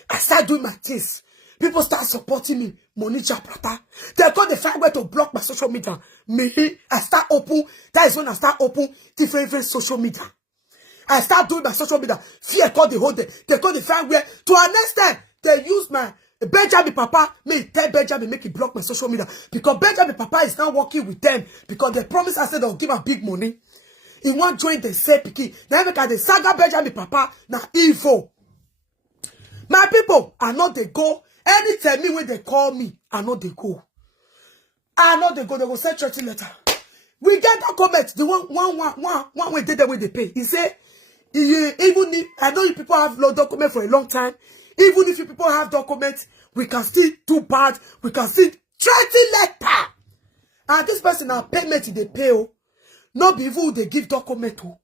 I start doing my things. People start supporting me. Money Japrata. They got the find way to block my social media. Me, I start open. That is when I start open different social media. I start doing my social media. Fear called the whole day. They got the find way. To an extent, they use my Benjamin Papa, me tell Benjamin make it block my social media because Benjamin Papa is now working with them because they promised I said they'll give her big money. He won't join the say picky. Now because the saga Benjamin Papa now evil. My people, I know they go. Anytime me when they call me, I know they go. I know they go. They will send 30 letter. We get a comment. The one way they pay. He say, even if I know you people have no document for a long time. Even if you people have documents, we can still do bad. We can still 30 letter. And this person now payment they pay. Not before they give document to.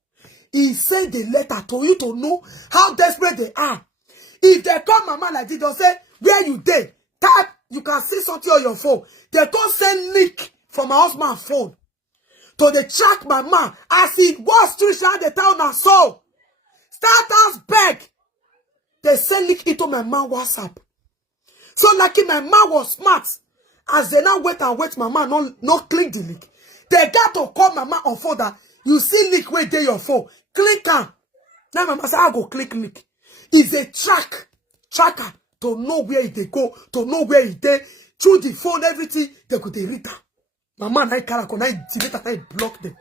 He send the letter to you to know how desperate they are. If they call mama like this, they'll say, where you dey? Tap, you can see something on your phone. They can't send link from my husband's phone. To the track my man. As it was to the town and so. Start us back. they send link into my man WhatsApp. So lucky my man was smart. As they now wait and wait, my man not click the link. They got to call my man on phone that you see link where they your phone. Click on. Now my man say I go click link. It's a tracker to know where they go, to know where they through the phone, everything they could read that. My man I can't delete that, I block them.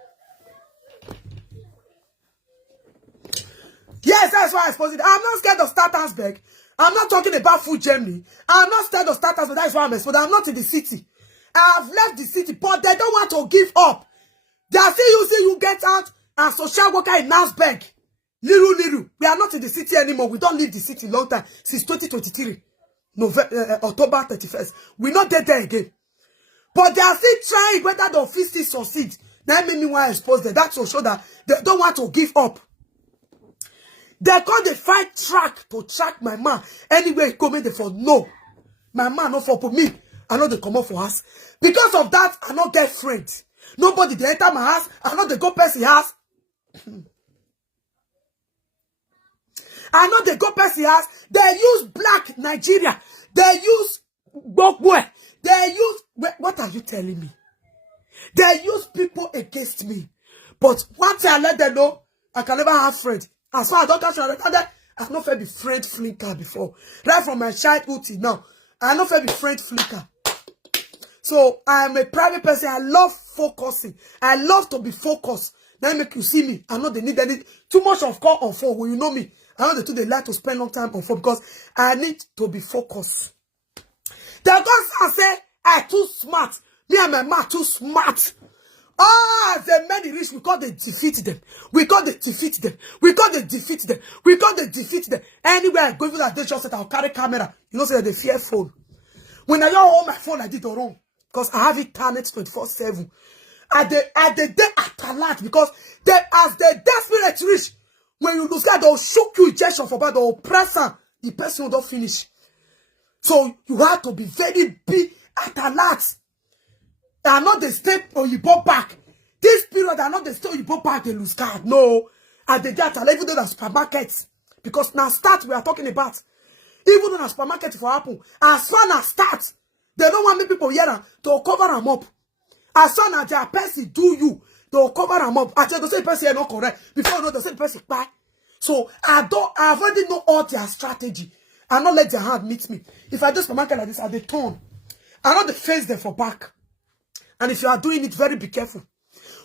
Yes, that's why I suppose it. I'm not scared of Startersburg. I'm not talking about food Germany. I'm not scared of Startersburg. That's why I'm exposed. I'm not in the city. I've left the city, but they don't want to give up. They are still using you get out and social worker in Nasberg. Little. We are not in the city anymore. We don't leave the city long time. Since 2023. October 31st. We're not there again. But they are still trying whether the office still succeed. That made me want to expose them. That's to show that they don't want to give up. They call the fight track to track my man. Anyway, come in for no. My man not for me. I know they come up for us. Because of that, I not get friends. Nobody they enter my house. I know they go Percy house. I know they go Percy house. They use black Nigeria. They use Bokwe. They use... What are you telling me? They use people against me. But once I let them know, I can never have friends. As far as I don't catch that, I've not felt be friend flinker before. Right from my childhood till now, I've not felt be friend flinker. So I am a private person. I love focusing. I love to be focused. Now make you see me. I know they need too much of call on phone. When you know me, I know they like to spend long time on phone because I need to be focused. The God say I too smart. Me and my man too smart. Ah, the many rich, we call they defeat them. We call they defeat them. We call they defeat them. We call they defeat them. Anywhere I go, even that they just said I'll carry camera. You know, say they fear phone. When I don't hold my phone, I did the wrong. Because I have internet 24/7. At the day at alert, because they as the desperate rich, when you lose that, they'll shock you injection for bad, they'll press her. The person will not finish. So you have to be very big at alert. They are not the state or you bought back. This period are not the state or you bought back, they lose card. No. At the data, even though the supermarkets. Because now start we are talking about. Even though the supermarket for Apple, as soon as start, they don't want me people here to cover them up. As soon as their person do you, they'll cover them up. I tell the same person not correct. Before you know the same person buy. So I already know all their strategy. I not let their hand meet me. If I do supermarket like this, I they turn. I not the face them for back. And if you are doing it, very be careful.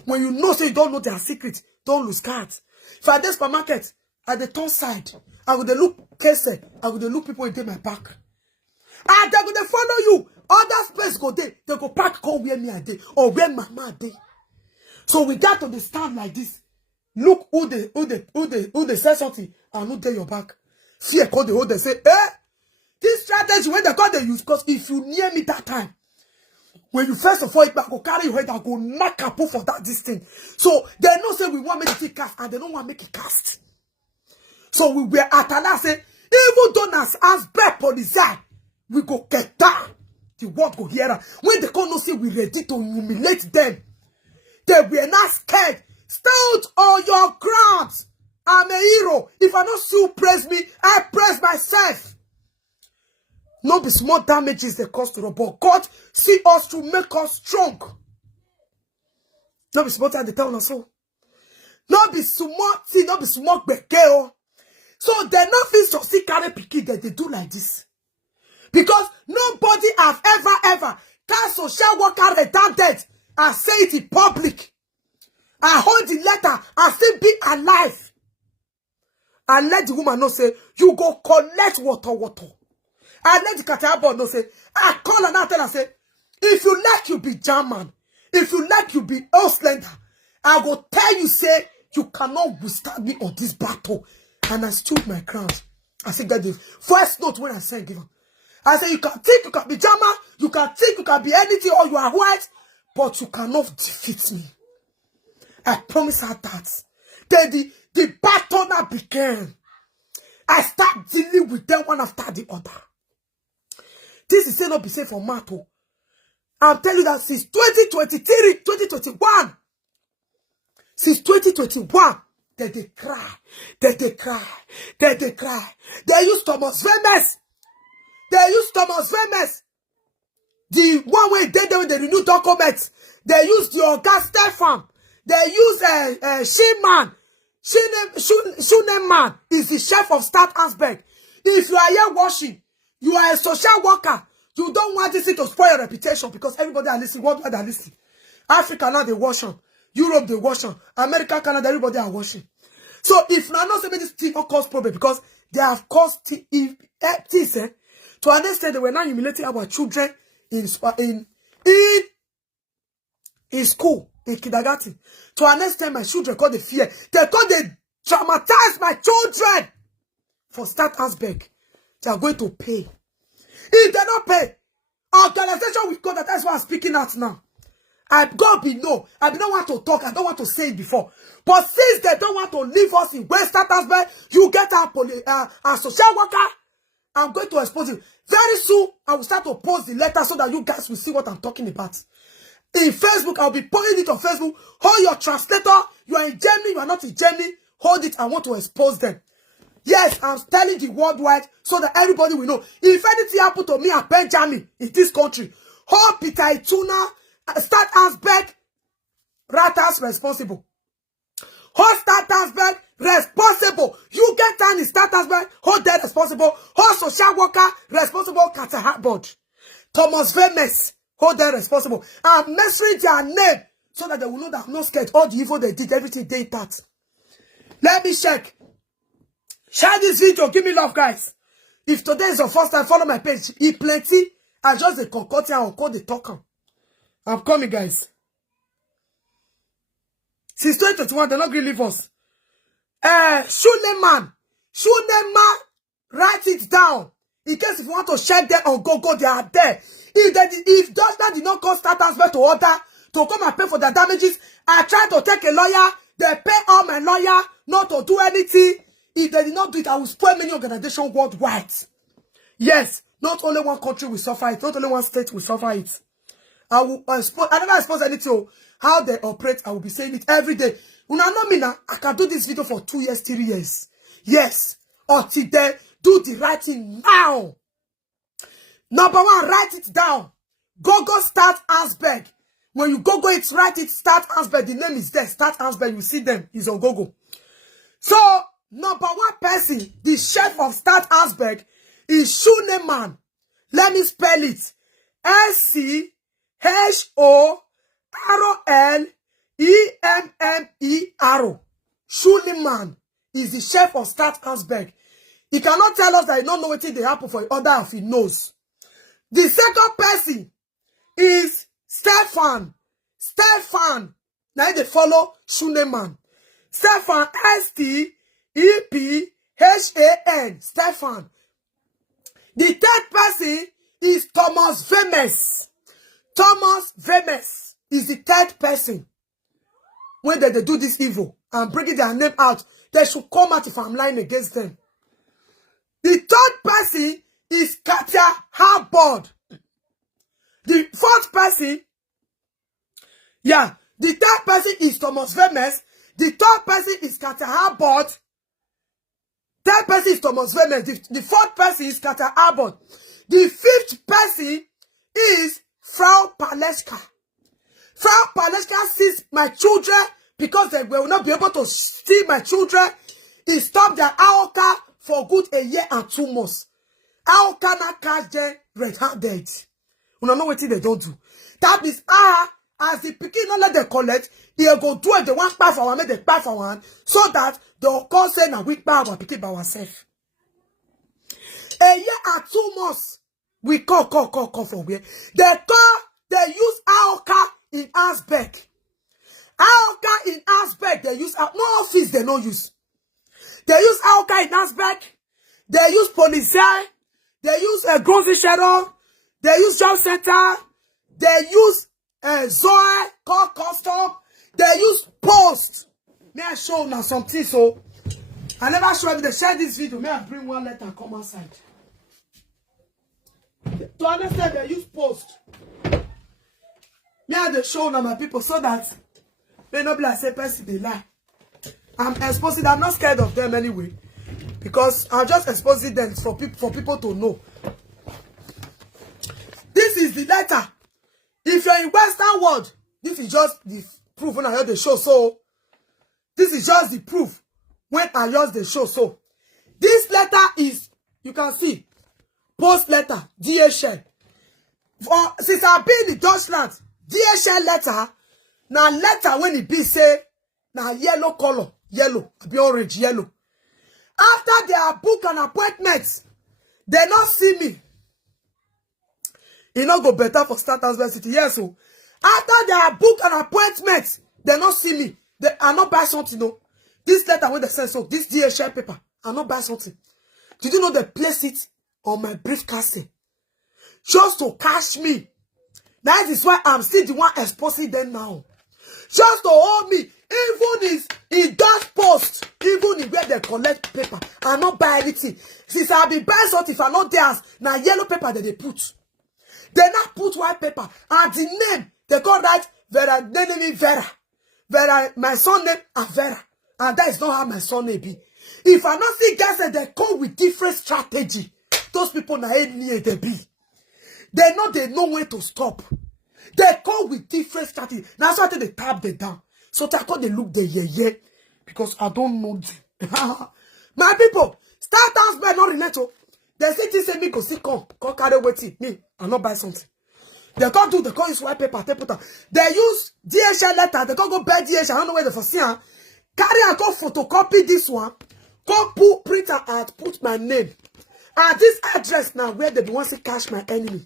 When you know, say you don't know their secret, don't lose cards. If I do supermarket, at the turn side, I will look case, I will look people in my back. And they will follow you. Other space go there, they go back, go where me I dey, or where mama dey. So we got to understand like this. Look who they say something, and who dey your back. Fear call the whole they say, this strategy when they call they use, because if you near me that time, when you first of all, I go carry your head, I go knock a for that this thing. So they know say we want to make it cast, and they don't want to make it cast. So we were at last say, even donors as bad police, we go get down. The world go hear her. When they come no say we ready to humiliate them, they were not scared. Stand on your grounds. I'm a hero. If I don't still praise me, I praise myself. No be small damages they cause to the but God see us to make us strong. No be small time they tell us so. No be small thing, no be small bekeo. So they not feel to see carry picky that they do like this. Because nobody have ever cast social worker redundant and say it in public. I hold the letter and still be alive. And let the woman know say, you go collect water. And let the Katayabo know say, I call her now tell her say, if you like you be German, if you like you be Auslander, I will tell you say, you cannot withstand me on this battle. And I stood my ground. I said, get the first note when I said give her. I said, you can think you can be German, you can think you can be anything, or you are white, but you cannot defeat me. I promise her that. Then the battle now began. I start dealing with them one after the other. This is not be safe for Mato. I'm telling you that since 2023, 2021, since 2021, Then they cry. Then they cry. Then they cry. They use Thomas Vemes. They use Thomas Vemes. The one way they do the renew documents. They use the Oga Stefan. They use Shiman. Shuneman is the chef of Start Asberg. If you are here washing, you are a social worker. You don't want this thing to spoil your reputation because everybody are listening. Worldwide are listening. Africa now they wash on. Europe they wash on. America, Canada, everybody are washing. So if now not saying this thing not cause problem because they have caused things to understand they were now humiliating our children in school, in kindergarten. To understand my children call the fear. They call they traumatize my children for Start Asberg. They are going to pay. If they don't pay, organization will go. That's why I'm speaking out now. God be no. I don't want to talk. I don't want to say it before. But since they don't want to leave us in West Start Asberg, you get a social worker. I'm going to expose you. Very soon, I will start to post the letter so that you guys will see what I'm talking about. In Facebook, I'll be posting it on Facebook. Hold your translator. You are in Germany. You are not in Germany. Hold it. I want to expose them. Yes, I'm telling the worldwide so that everybody will know. If anything happened to me at Benjamin in this country, hold Peter Ituna, Start Asberg, Ratas responsible. Hold Start Asberg responsible. You get down in Start Asberg, hold that responsible. Hold social worker responsible. Kataharbod. Thomas Vemes, hold that responsible. I'm mentioning their name so that they will know that I'm not scared. All the evil they did, everything they part. Let me check. Share this video. Give me love, guys. If today is your first time, follow my page. Eat plenty. I just the concocting or call the talker. I'm coming, guys. Since 2021, they're not going to leave us. Shuneman, write it down. In case if you want to check them on Google, they are there. If Dustin did not call Start Asberg to order to come and pay for their damages, I tried to take a lawyer. They pay all my lawyer not to do anything. If they did not do it, I will spoil many organizations worldwide. Yes, not only one country will suffer it. Not only one state will suffer it. I will expose. I never expose anything. How they operate, I will be saying it every day. Una know me now. I can do this video for 2 years, 3 years. Yes. Until they do the writing now. Number one, write it down. Google Start Asberg. When you Google it, write it, Start Asberg. The name is there. Start Asberg. You see them. It's on Google. So, number one person, the chef of Start Asberg, is Shuneman. Let me spell it. S-C-H-O-R-L-E-M-M-E-R. Shuneman is the chef of Start Asberg. He cannot tell us that he don't know what they happen for the other if he knows. The second person is Stefan. Now they follow Shuneman. Stefan, S-T-E-P-H-A-N. Stefan. The third person is Thomas Vemes. Thomas Vemes is the third person. When they do this evil and bringing their name out, they should come out if I'm lying against them. The third person is Kataharbod. The fourth person, the third person is Thomas Vemes. The third person is Kataharbod. Third person is Thomas Vemes. The fourth person is Kataharbod. The fifth person is Frau Paleska. Frau Paleska sees my children because they will not be able to steal my children. He stopped their AOKA for good a year and 2 months. AOKA na catch them red-handed. You know what they don't do. That is as the pikin not let them collect, he go do it the one part for one, make the part for one, so that they'll call say na we part our pikin by ourselves. A year and 2 months, we call for where? They use AOKA in Asberg. AOKA in Asberg, they use no office, they no use. They use AOKA in Asberg, they use police, they use a grocery Sharon, they use job center, they use Zoe, call custom, they use post. May I show now something so? I never show you they share this video. May I bring one letter and come outside? To understand, they use post. May I show now my people so that may not be like say person they lie. I'm exposing. I'm not scared of them anyway, because I'm just exposing them for people to know. This is the letter. If you're in Western world, this is just the proof when I heard the show. So this is just the proof when I use the show. So this letter is, you can see, post letter, DHL. Since I've been in Deutschland, DHL letter, now letter when it be say, now yellow color, yellow, be orange, yellow. After they are book an appointment, they not see me. It not go better for Starters City. Yes, so after they are book an appointment, they not see me. They are not buy something, no. This letter when they send, so this DHL paper, I not buy something. Did you know they place it on my briefcase just to catch me? That is why I'm still the one exposing them now. Just to hold me, even in that post, even in where they collect paper, I not buy anything. Since I be buying something, if I not theirs, now yellow paper that they put. They not put white paper, and the name they call that Vera. They name me Vera. Vera, my son name is Vera, and that is not how my son name be. If I not see guys that they come with different strategy, those people na near they be. They know where to stop. They come with different strategy. That's why they tap them down. So I call they look the yeah, because I don't know them. My people, Starters by not relate to. They say me go see come carry waiting me and not buy something. They can't do, they can't use white paper, they use DHL letter, they can't go buy DHL, I don't know where they for see. Carry and go photocopy this one, go put printer and put my name. And this address now where they want to catch my enemy.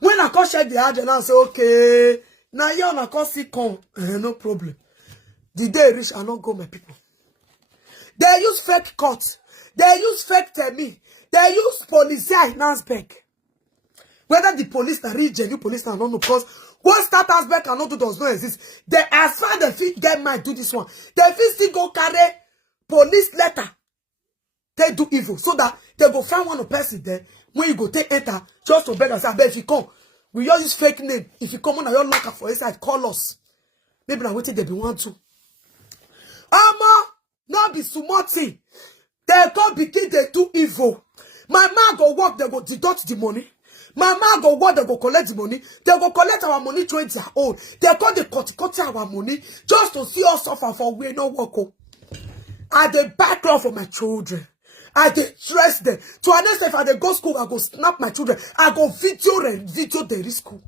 When I call check the address, I say, okay, now you on a call see come, no problem. The day reach, I not go, my people. They use fake court. They use fake termi. They use police in Nasbeck. Whether the police are real genuine police, I don't know, because what Starters back cannot do does not exist. They, as far as they fit, they might do this one. They fit still go carry police letter. They do evil. So that they go find one person there. When you go take enter, just to beg and say, if you come, we use fake name. If you come on your locker for inside, call us. Maybe I'm waiting they be want to. Now be sumoti. They go begin, they do evil. My man go work, they go deduct the money. My man go work, they go collect the money. They go collect our money to their own. They go they cut our money just to see us suffer for we no work. I dey back off for my children. I dey stress them. To understand if I dey go school, I go snap my children. I go video the school.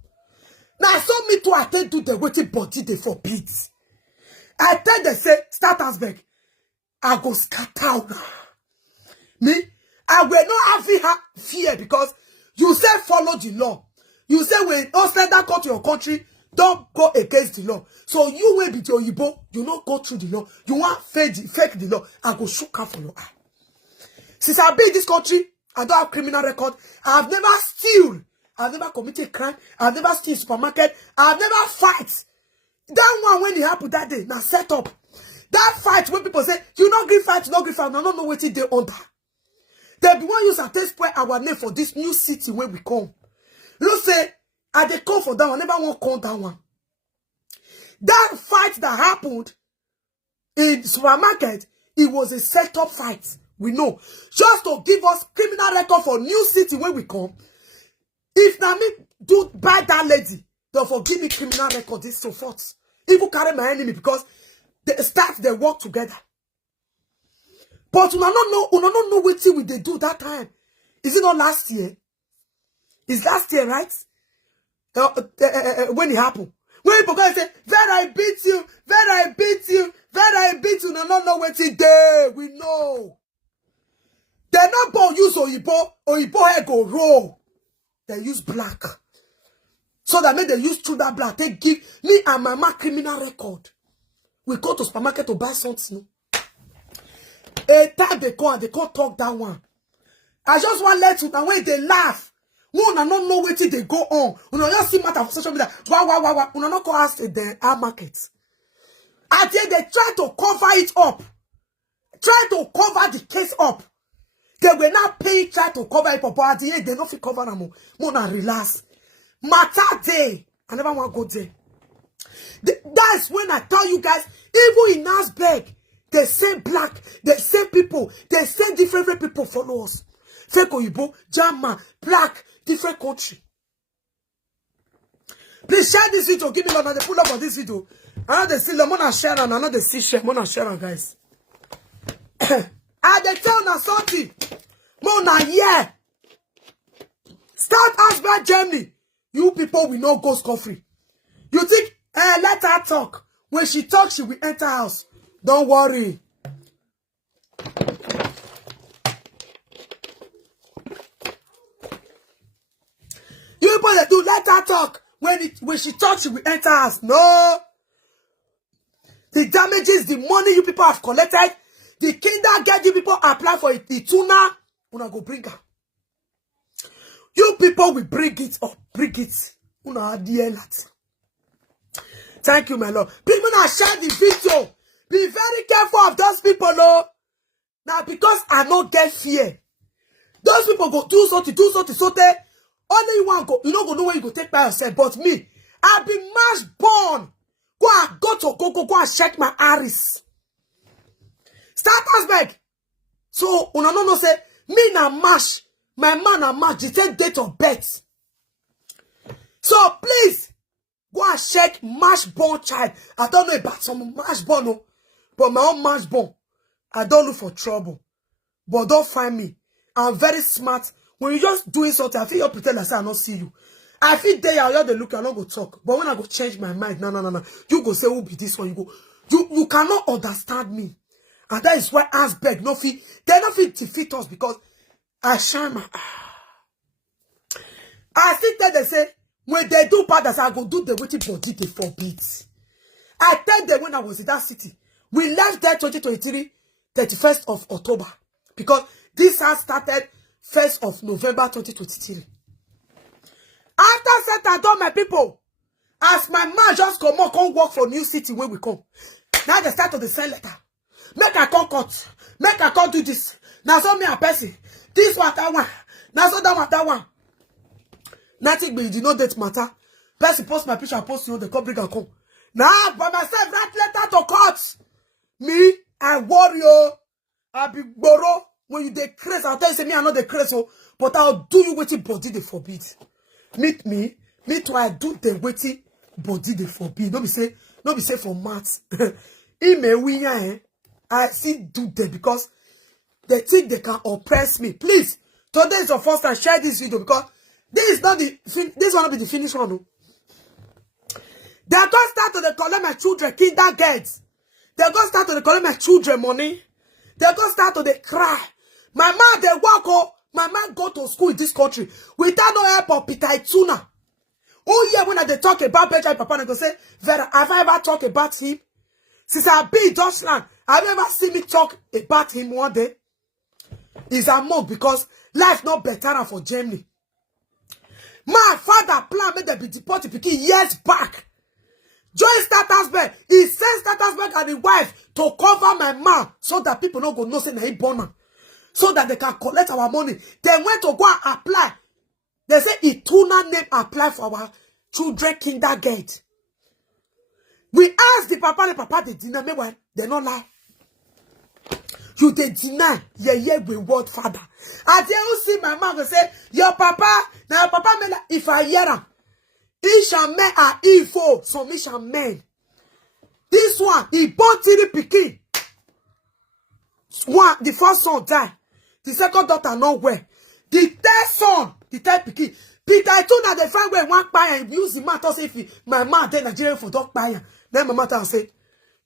Now so me to attend to the waiting body they forbid. I tell them say Starters back. I go scatter. Me, I will not have fear because you say follow the law. You say when outsider come to your country, don't go against the law. So you will be the Oyibo, you not go through the law. You want fake the law. I go shook out for your eye. Since I've been in this country, I don't have criminal record. I've never steal. I've never committed crime. I've never steal supermarket. I've never fight. That one when it happened that day, now set up. That fight when people say, you not give fight, you not give fight, I don't know what they under. They be one use and take spoil our name for this new city where we come. You say, I they come for that one, never want to come that one. That fight that happened in the supermarket, it was a set-up fight. We know. Just to give us criminal record for new city where we come. If now me do buy that lady, they'll forgive me criminal record, this so forth. Even carry my enemy because they start, they work together. But we don't know what we they do that time. Is it not last year? It's last year, right? When it happened. When people go say, Vera, I beat you, Vera, I beat you, Vera, I beat you, no know what it day. We know. They're not born use Oyibo hair go roll. They use black. So that made they use through that black. They give me and my mama criminal record. We go to supermarket to buy something. A time they come and they can't talk that one. I just want to let you know when they laugh. We don't know what they go on. We don't see matter for social media. Wow. We don't go ask the market. And then they try to cover it up. Try to cover the case up. They will not pay, try to cover it up. But at the end, they don't feel cover them. More than relax. Matter day. I never want to go there. That's when I tell you guys, even in Asberg, the same black, the same people, the same different people follow us. Fake Oyibo, German, black, different country. Please share this video. Give me love. They pull up on this video. I know they see them. I share and I know they see share. I share guys. And they tell na something. Mona, yeah. Start Asberg Germany. You people will not go scot-free. You think, let her talk. When she talks, she will enter house. Don't worry. You people that do let her talk. When she talks, she will enter house. No. The damages, the money you people have collected, the kindergarten you people apply for it, the tuna, una go bring her. You people will bring it up, bring it. Una dear lot. Thank you, my Lord. People now share the video. Be very careful of those people, Lord. Now, because I not get fear. Those people go do something. Only you want go. You don't go know where you go take by yourself. But me, I be mash born. Go and check my iris. Start Asberg. So, una no say, me na mash. My man na mash. The same date of birth. So, please, go and check mash born child. I don't know about some mash born, no. But my own mash born. I don't look for trouble. But don't find me. I'm very smart. When you just doing something, I feel you pretend I say I don't see you. I feel there you the look, I don't go talk. But when I go change my mind, no. You go say who be this one. You cannot understand me. And that is why Asberg no fit. They don't fit defeat us because I shine my. I think that they say when they do bad, I go do the waiting body they forbid. I tell them when I was in that city, we left there 2023, 31st of October. Because this has started 1st of November 2023. After that, I told my people, as my man just come work for New City where we come. Now they start to the send letter. Make I come cut. Make I come do this. Now so me a person. This one, that one. Now so that one. Nothing but you did not date matter. Person post my picture, post you, they come bring and come. Now by myself, write letter to court. Me, I warrior. I be borrow. When you decrease, I'll tell you, say me, I'm not decrease, but I'll do you waiting body they forbid. Meet me too, I do the waiting body they forbid. No be say for maths. I still do that because they think they can oppress me. Please, today is your first time, share this video because this is not the this will not be the finish one. No. They're going to start to collect my children kindergartens. They're going to start to collect my children money. They're going to start to cry. My man, they walk up. My man go to school in this country without no help of Peter Ituna. Oh yeah, when they talk about Benjamin Papa, they go say, Vera, have I ever talked about him? Since I've been in Deutschland, have you ever seen me talk about him one day? It's a mug because life not better for Germany. My father plan made them be deported because years back. Join Asberg. He sent Asberg and his wife to cover my man so that people don't go know say na he born man. So that they can collect our money. They went to go and apply. They say Ituna name apply for our children kindergarten. We asked the papa they deny me why they not lie. You they deny we word father. And then you see my man go say, your papa, now your papa me if I hear him, he shall men are evil, so me shall men. This one, he born three pikin. One, the first son died. The second daughter not well. The third son, the third pikin. Peter Ituna they find where one buy and use the matter say if my man then Nigerian for dog buy. Then my mother say,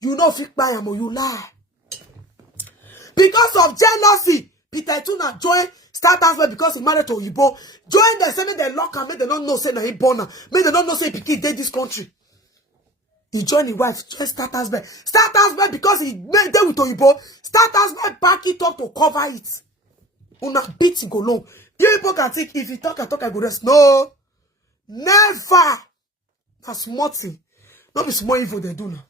you know fit buy or you lie. Because of jealousy, Peter Ituna joined Asberg because he married to Oyibo. Join the same they lock and make they don't know say na he born. Make they don't know say pikin dead this country. He joined his wife, joined Asberg. Asberg because he made them with Oyibo. Asberg back it up to cover it. Una beat go long. You people can think if you talk, I go rest. No. Never. That's small thing. Not be small evil they do now.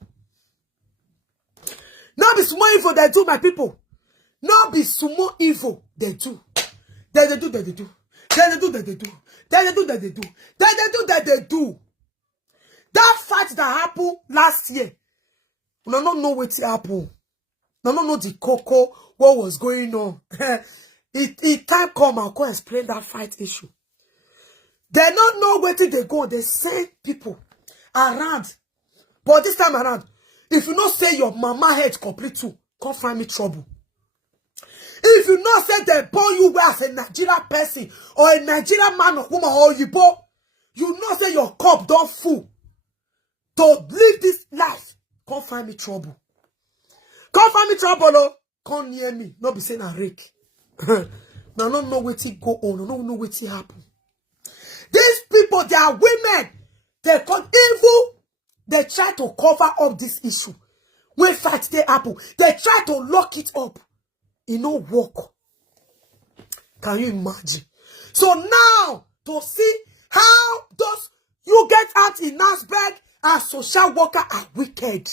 Not be small evil they do, my people. Not be small evil they do. They do. That fight that happened last year, we don't know what happened. We don't know the cocoa, what was going on. It time come, I'll go explain that fight issue. They don't know where they go. They send people around. But this time around, if you not say your mama head complete too, come find me trouble. If you not say they born you as a Nigerian person or a Nigerian man or woman or you not say your cup don't full to live this life, come find me trouble. Come find me trouble, oh. Come near me. Not be saying a rake. Now don't know what it go on. Don't know what it happen. These people, they are women. They call evil. They try to cover up this issue. When fight they happen, they try to lock it up. It no work. Can you imagine? So now, to see how those you get out in Nasberg and social worker are wicked.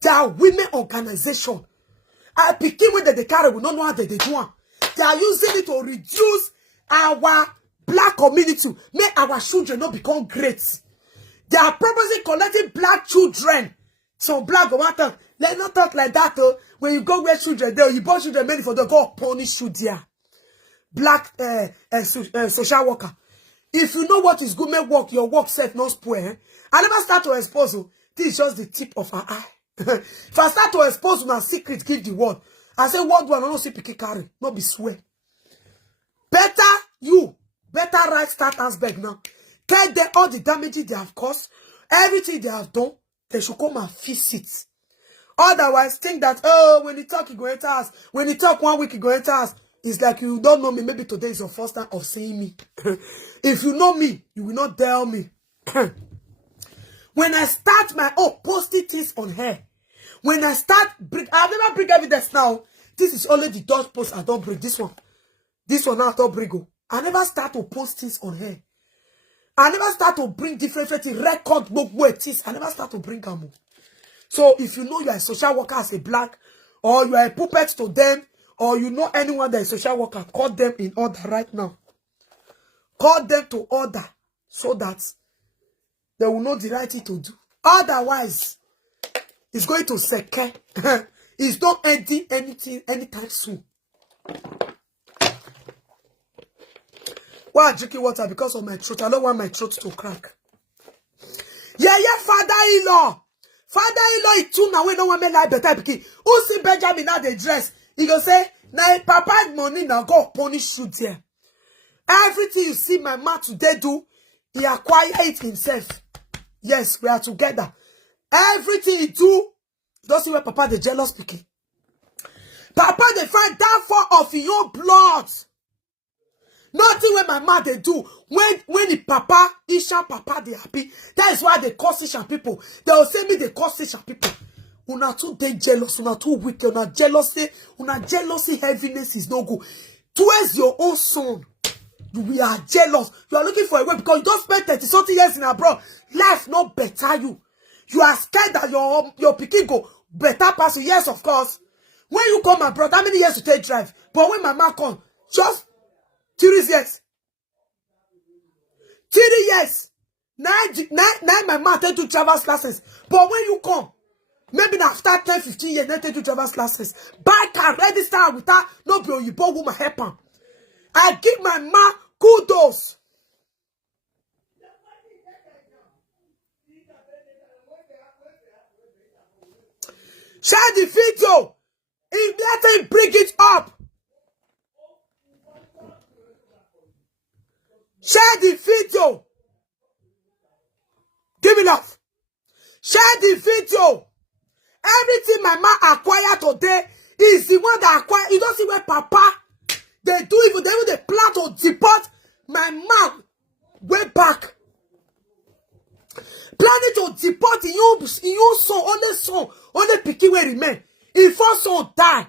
They are women organization. I picking with the carry, we don't know how they do it. They are using it to reduce our black community, make our children not become great. They are purposely collecting black children. So black go matter. Let's not talk like that though. When you go where children there, you born children many for the go punish you there. Black social worker. If you know what is good, make work, your work self not spoil. Eh? I never start to expose you. This is just the tip of our eye. If I start to expose my secret, give the word. I say word one, I don't see picky carry. Not be swear. Better right start Ansberg now. Tell them all the damage they have caused, everything they have done, they should come and fix it. Otherwise, think that, oh, when you talk, you go enter us. When you talk 1 week, you go enter us. It's like you don't know me. Maybe today is your first time of seeing me. If you know me, you will not tell me. When I start my own posting things on her, when I start, I've never bring evidence now. This is only the Dutch post I don't bring. This one now I don't bring. I never start to post things on her. I never start to bring different things, record book things. I never start to bring them. So if you know you are a social worker as a black, or you are a puppet to them, or you know anyone that is a social worker, call them in order right now. Call them to order so that they will know the right thing to do. Otherwise, it's going to secure. It's not ending anything anytime soon. Why I'm drinking water? Because of my throat. I don't want my throat to crack. Yeah, father-in-law. Father-in-law is too now. We don't want me like better because who see Benjamin now they dress? He go say, now Papa's money now go punish you there. Everything you see my man today do, he acquire it himself. Yes, we are together. Everything he do, you don't see where Papa the jealous speaking. Papa they find that for of your blood. Nothing when my mother they do. When the Papa, Isha Papa they happy. That is why they cause Isha people. They will say me they cause Isha people. Una too they jealous, una too wicked, una jealousy heaviness is no good. Towards your own son, we are jealous. You are looking for a way because you don't spend 30-something years in abroad. Life not better you. You are scared that your pikin go better pass you. Yes, of course. When you come abroad, how many years to take drive? But when my man come, just 3 years. 3 years. Now my man take to travel classes. But when you come, maybe after 10-15 years, they take to travel classes. Back and register with her, no be you born woman help him. I give my man kudos. Share the video. Immediately bring it up. Share the video. Give it up. Share the video. Everything my man acquired today is the one that acquired. You don't see where Papa, they plan to deport my man way back. Planning to deport in your son, only pikin will remain. His first son die.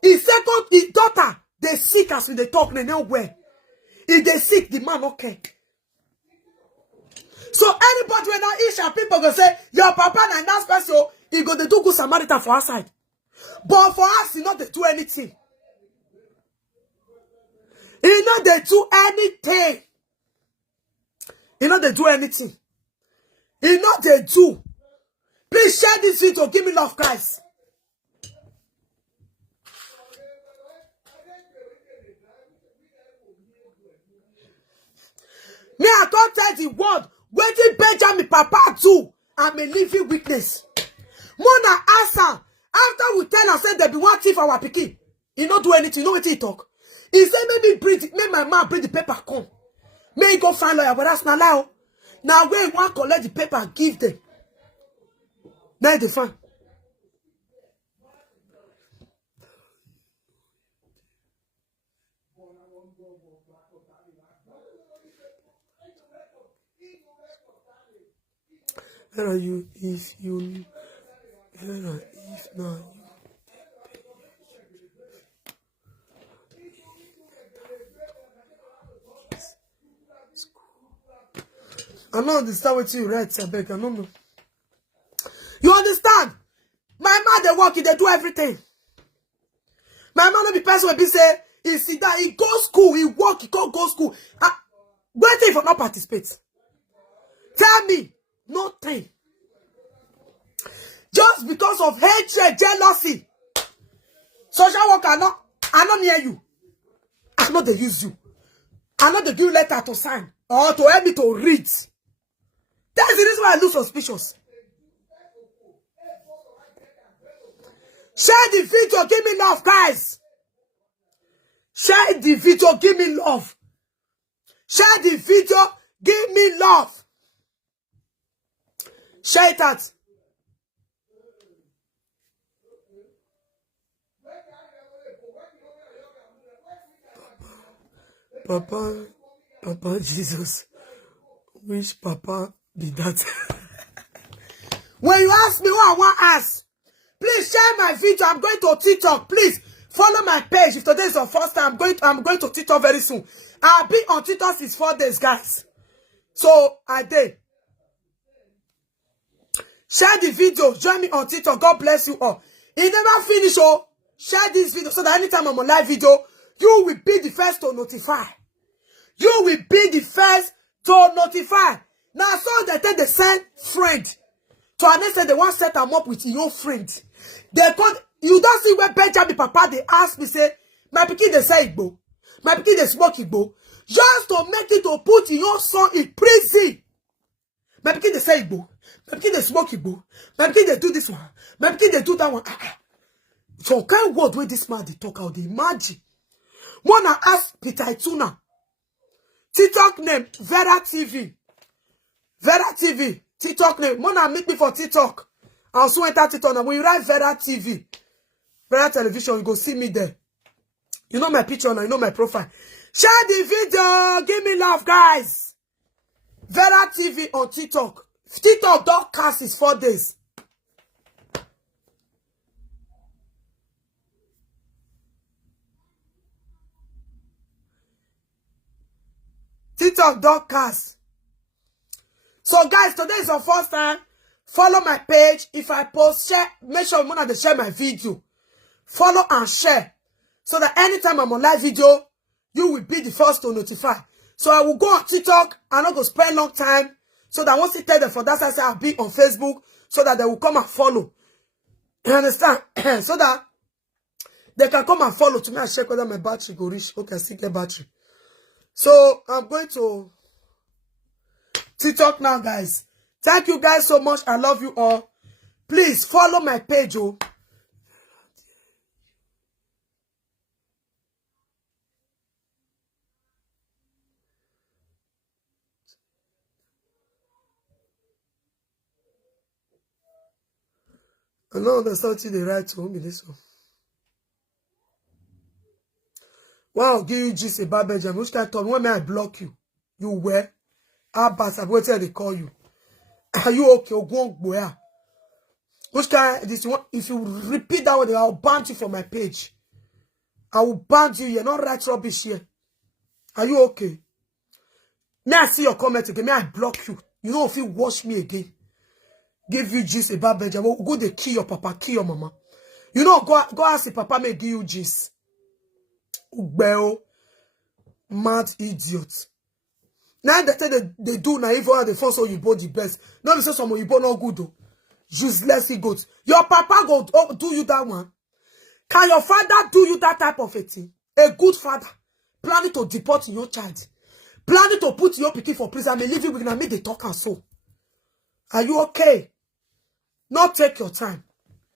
His daughter, they sick as they talk, they know where. If they sick, the man okay. So anybody when I Isha people go say, your papa and that special, he go to do good Samaritan for our side. But for us, he not they do anything. He not they do anything. He not they do anything. He not they do. Please share this video. Give me love, guys. Me, I don't tell the world. Waiting Benjamin Papa too. I'm a living witness. Mona answer. After we tell her, say there be one thief our pikin. He not do anything. You know what he talk? He say maybe make my man bring the paper come. May he go find lawyer, but that's not allowed. Now when you want to collect the paper, give them. Now they find. Where are you? If you, Vera, if not you. I don't understand what you read, Sabek. I don't know. You understand? My man, they work, they do everything. My man, no be person will be say, he sit down, he go school, he work, he can't go school. Waiting for not participate. Tell me, nothing. Just because of hatred, jealousy. Social worker, I not near you. I know they use you. I know they give you letter to sign or to help me to read. That's the reason why I look suspicious. Share the video, give me love, guys. Share the video, give me love. Share the video, give me love. Share it out. Papa Jesus. Which Papa did that? When you ask me what I want to ask, please share my video. I'm going to TikTok. Please follow my page. If today is your first time, I'm going to TikTok very soon. I'll be on TikTok since 4 days, guys. So I did. Share the video. Join me on TikTok. God bless you all. It never finish. Oh, share this video so that anytime I'm on live video, you will be the first to notify. You will be the first to notify. Now, so they send friend. So and they say they want to set them up with your friend. They called, you don't see where Benjamin Papa, they ask me, say, my pikin they say Igbo. My pikin they smoke Igbo. Just to make it to put your son in prison. My pikin they say Igbo. My pikin they smoke Igbo. My pikin they do this one. My pikin they do that one. So kind of word where this man they talk out, they imagine. Wanna ask Peter Ituna. TikTok name, Vera TV. Vera TV. TikTok name. Mona meet me for TikTok. I'll soon enter TikTok. Now when you write Vera TV, Vera Television, you go see me there. You know my picture now, you know my profile. Share the video. Give me love, guys. Vera TV on TikTok. TikTok don't cast is 4 days. TikTok don't cast. So guys, today is your first time. Follow my page. If I post, share, make sure Mona they share my video. Follow and share. So that anytime I'm on live video, you will be the first to notify. So I will go on TikTok and not go spend long time. So that once you tell them for that, I say I'll be on Facebook. So that they will come and follow. You understand? So that they can come and follow to me and check whether my battery go reach. Okay, I still get battery. So I'm going to TikTok now, guys. Thank you guys so much. I love you all. Please follow my page. Oh. I know there's something they write to me this one. Wow, give you just about Benjamin. Which kind of talk? When may I block you? You were? Abbas, I'm going to they call you. Are you okay? Which kind this one? If you repeat that word, I'll ban you from my page. I will ban you. You're not right rubbish here. Are you okay? May I see your comment again? May I block you? You know if you watch me again. Give you juice about Benjamin. Go they kill your papa, kill your mama. You know, go ask the papa may give you juice. Ubeo, mad idiot. Now they say they do now even the first Oyibo the best. No be say some Oyibo no good though. Useless goats. Your papa go do you that one. Can your father do you that type of a thing? A good father planning to deport your child, planning to put your pikin for prison, and leave you with me they talk and so. Are you okay? Not take your time.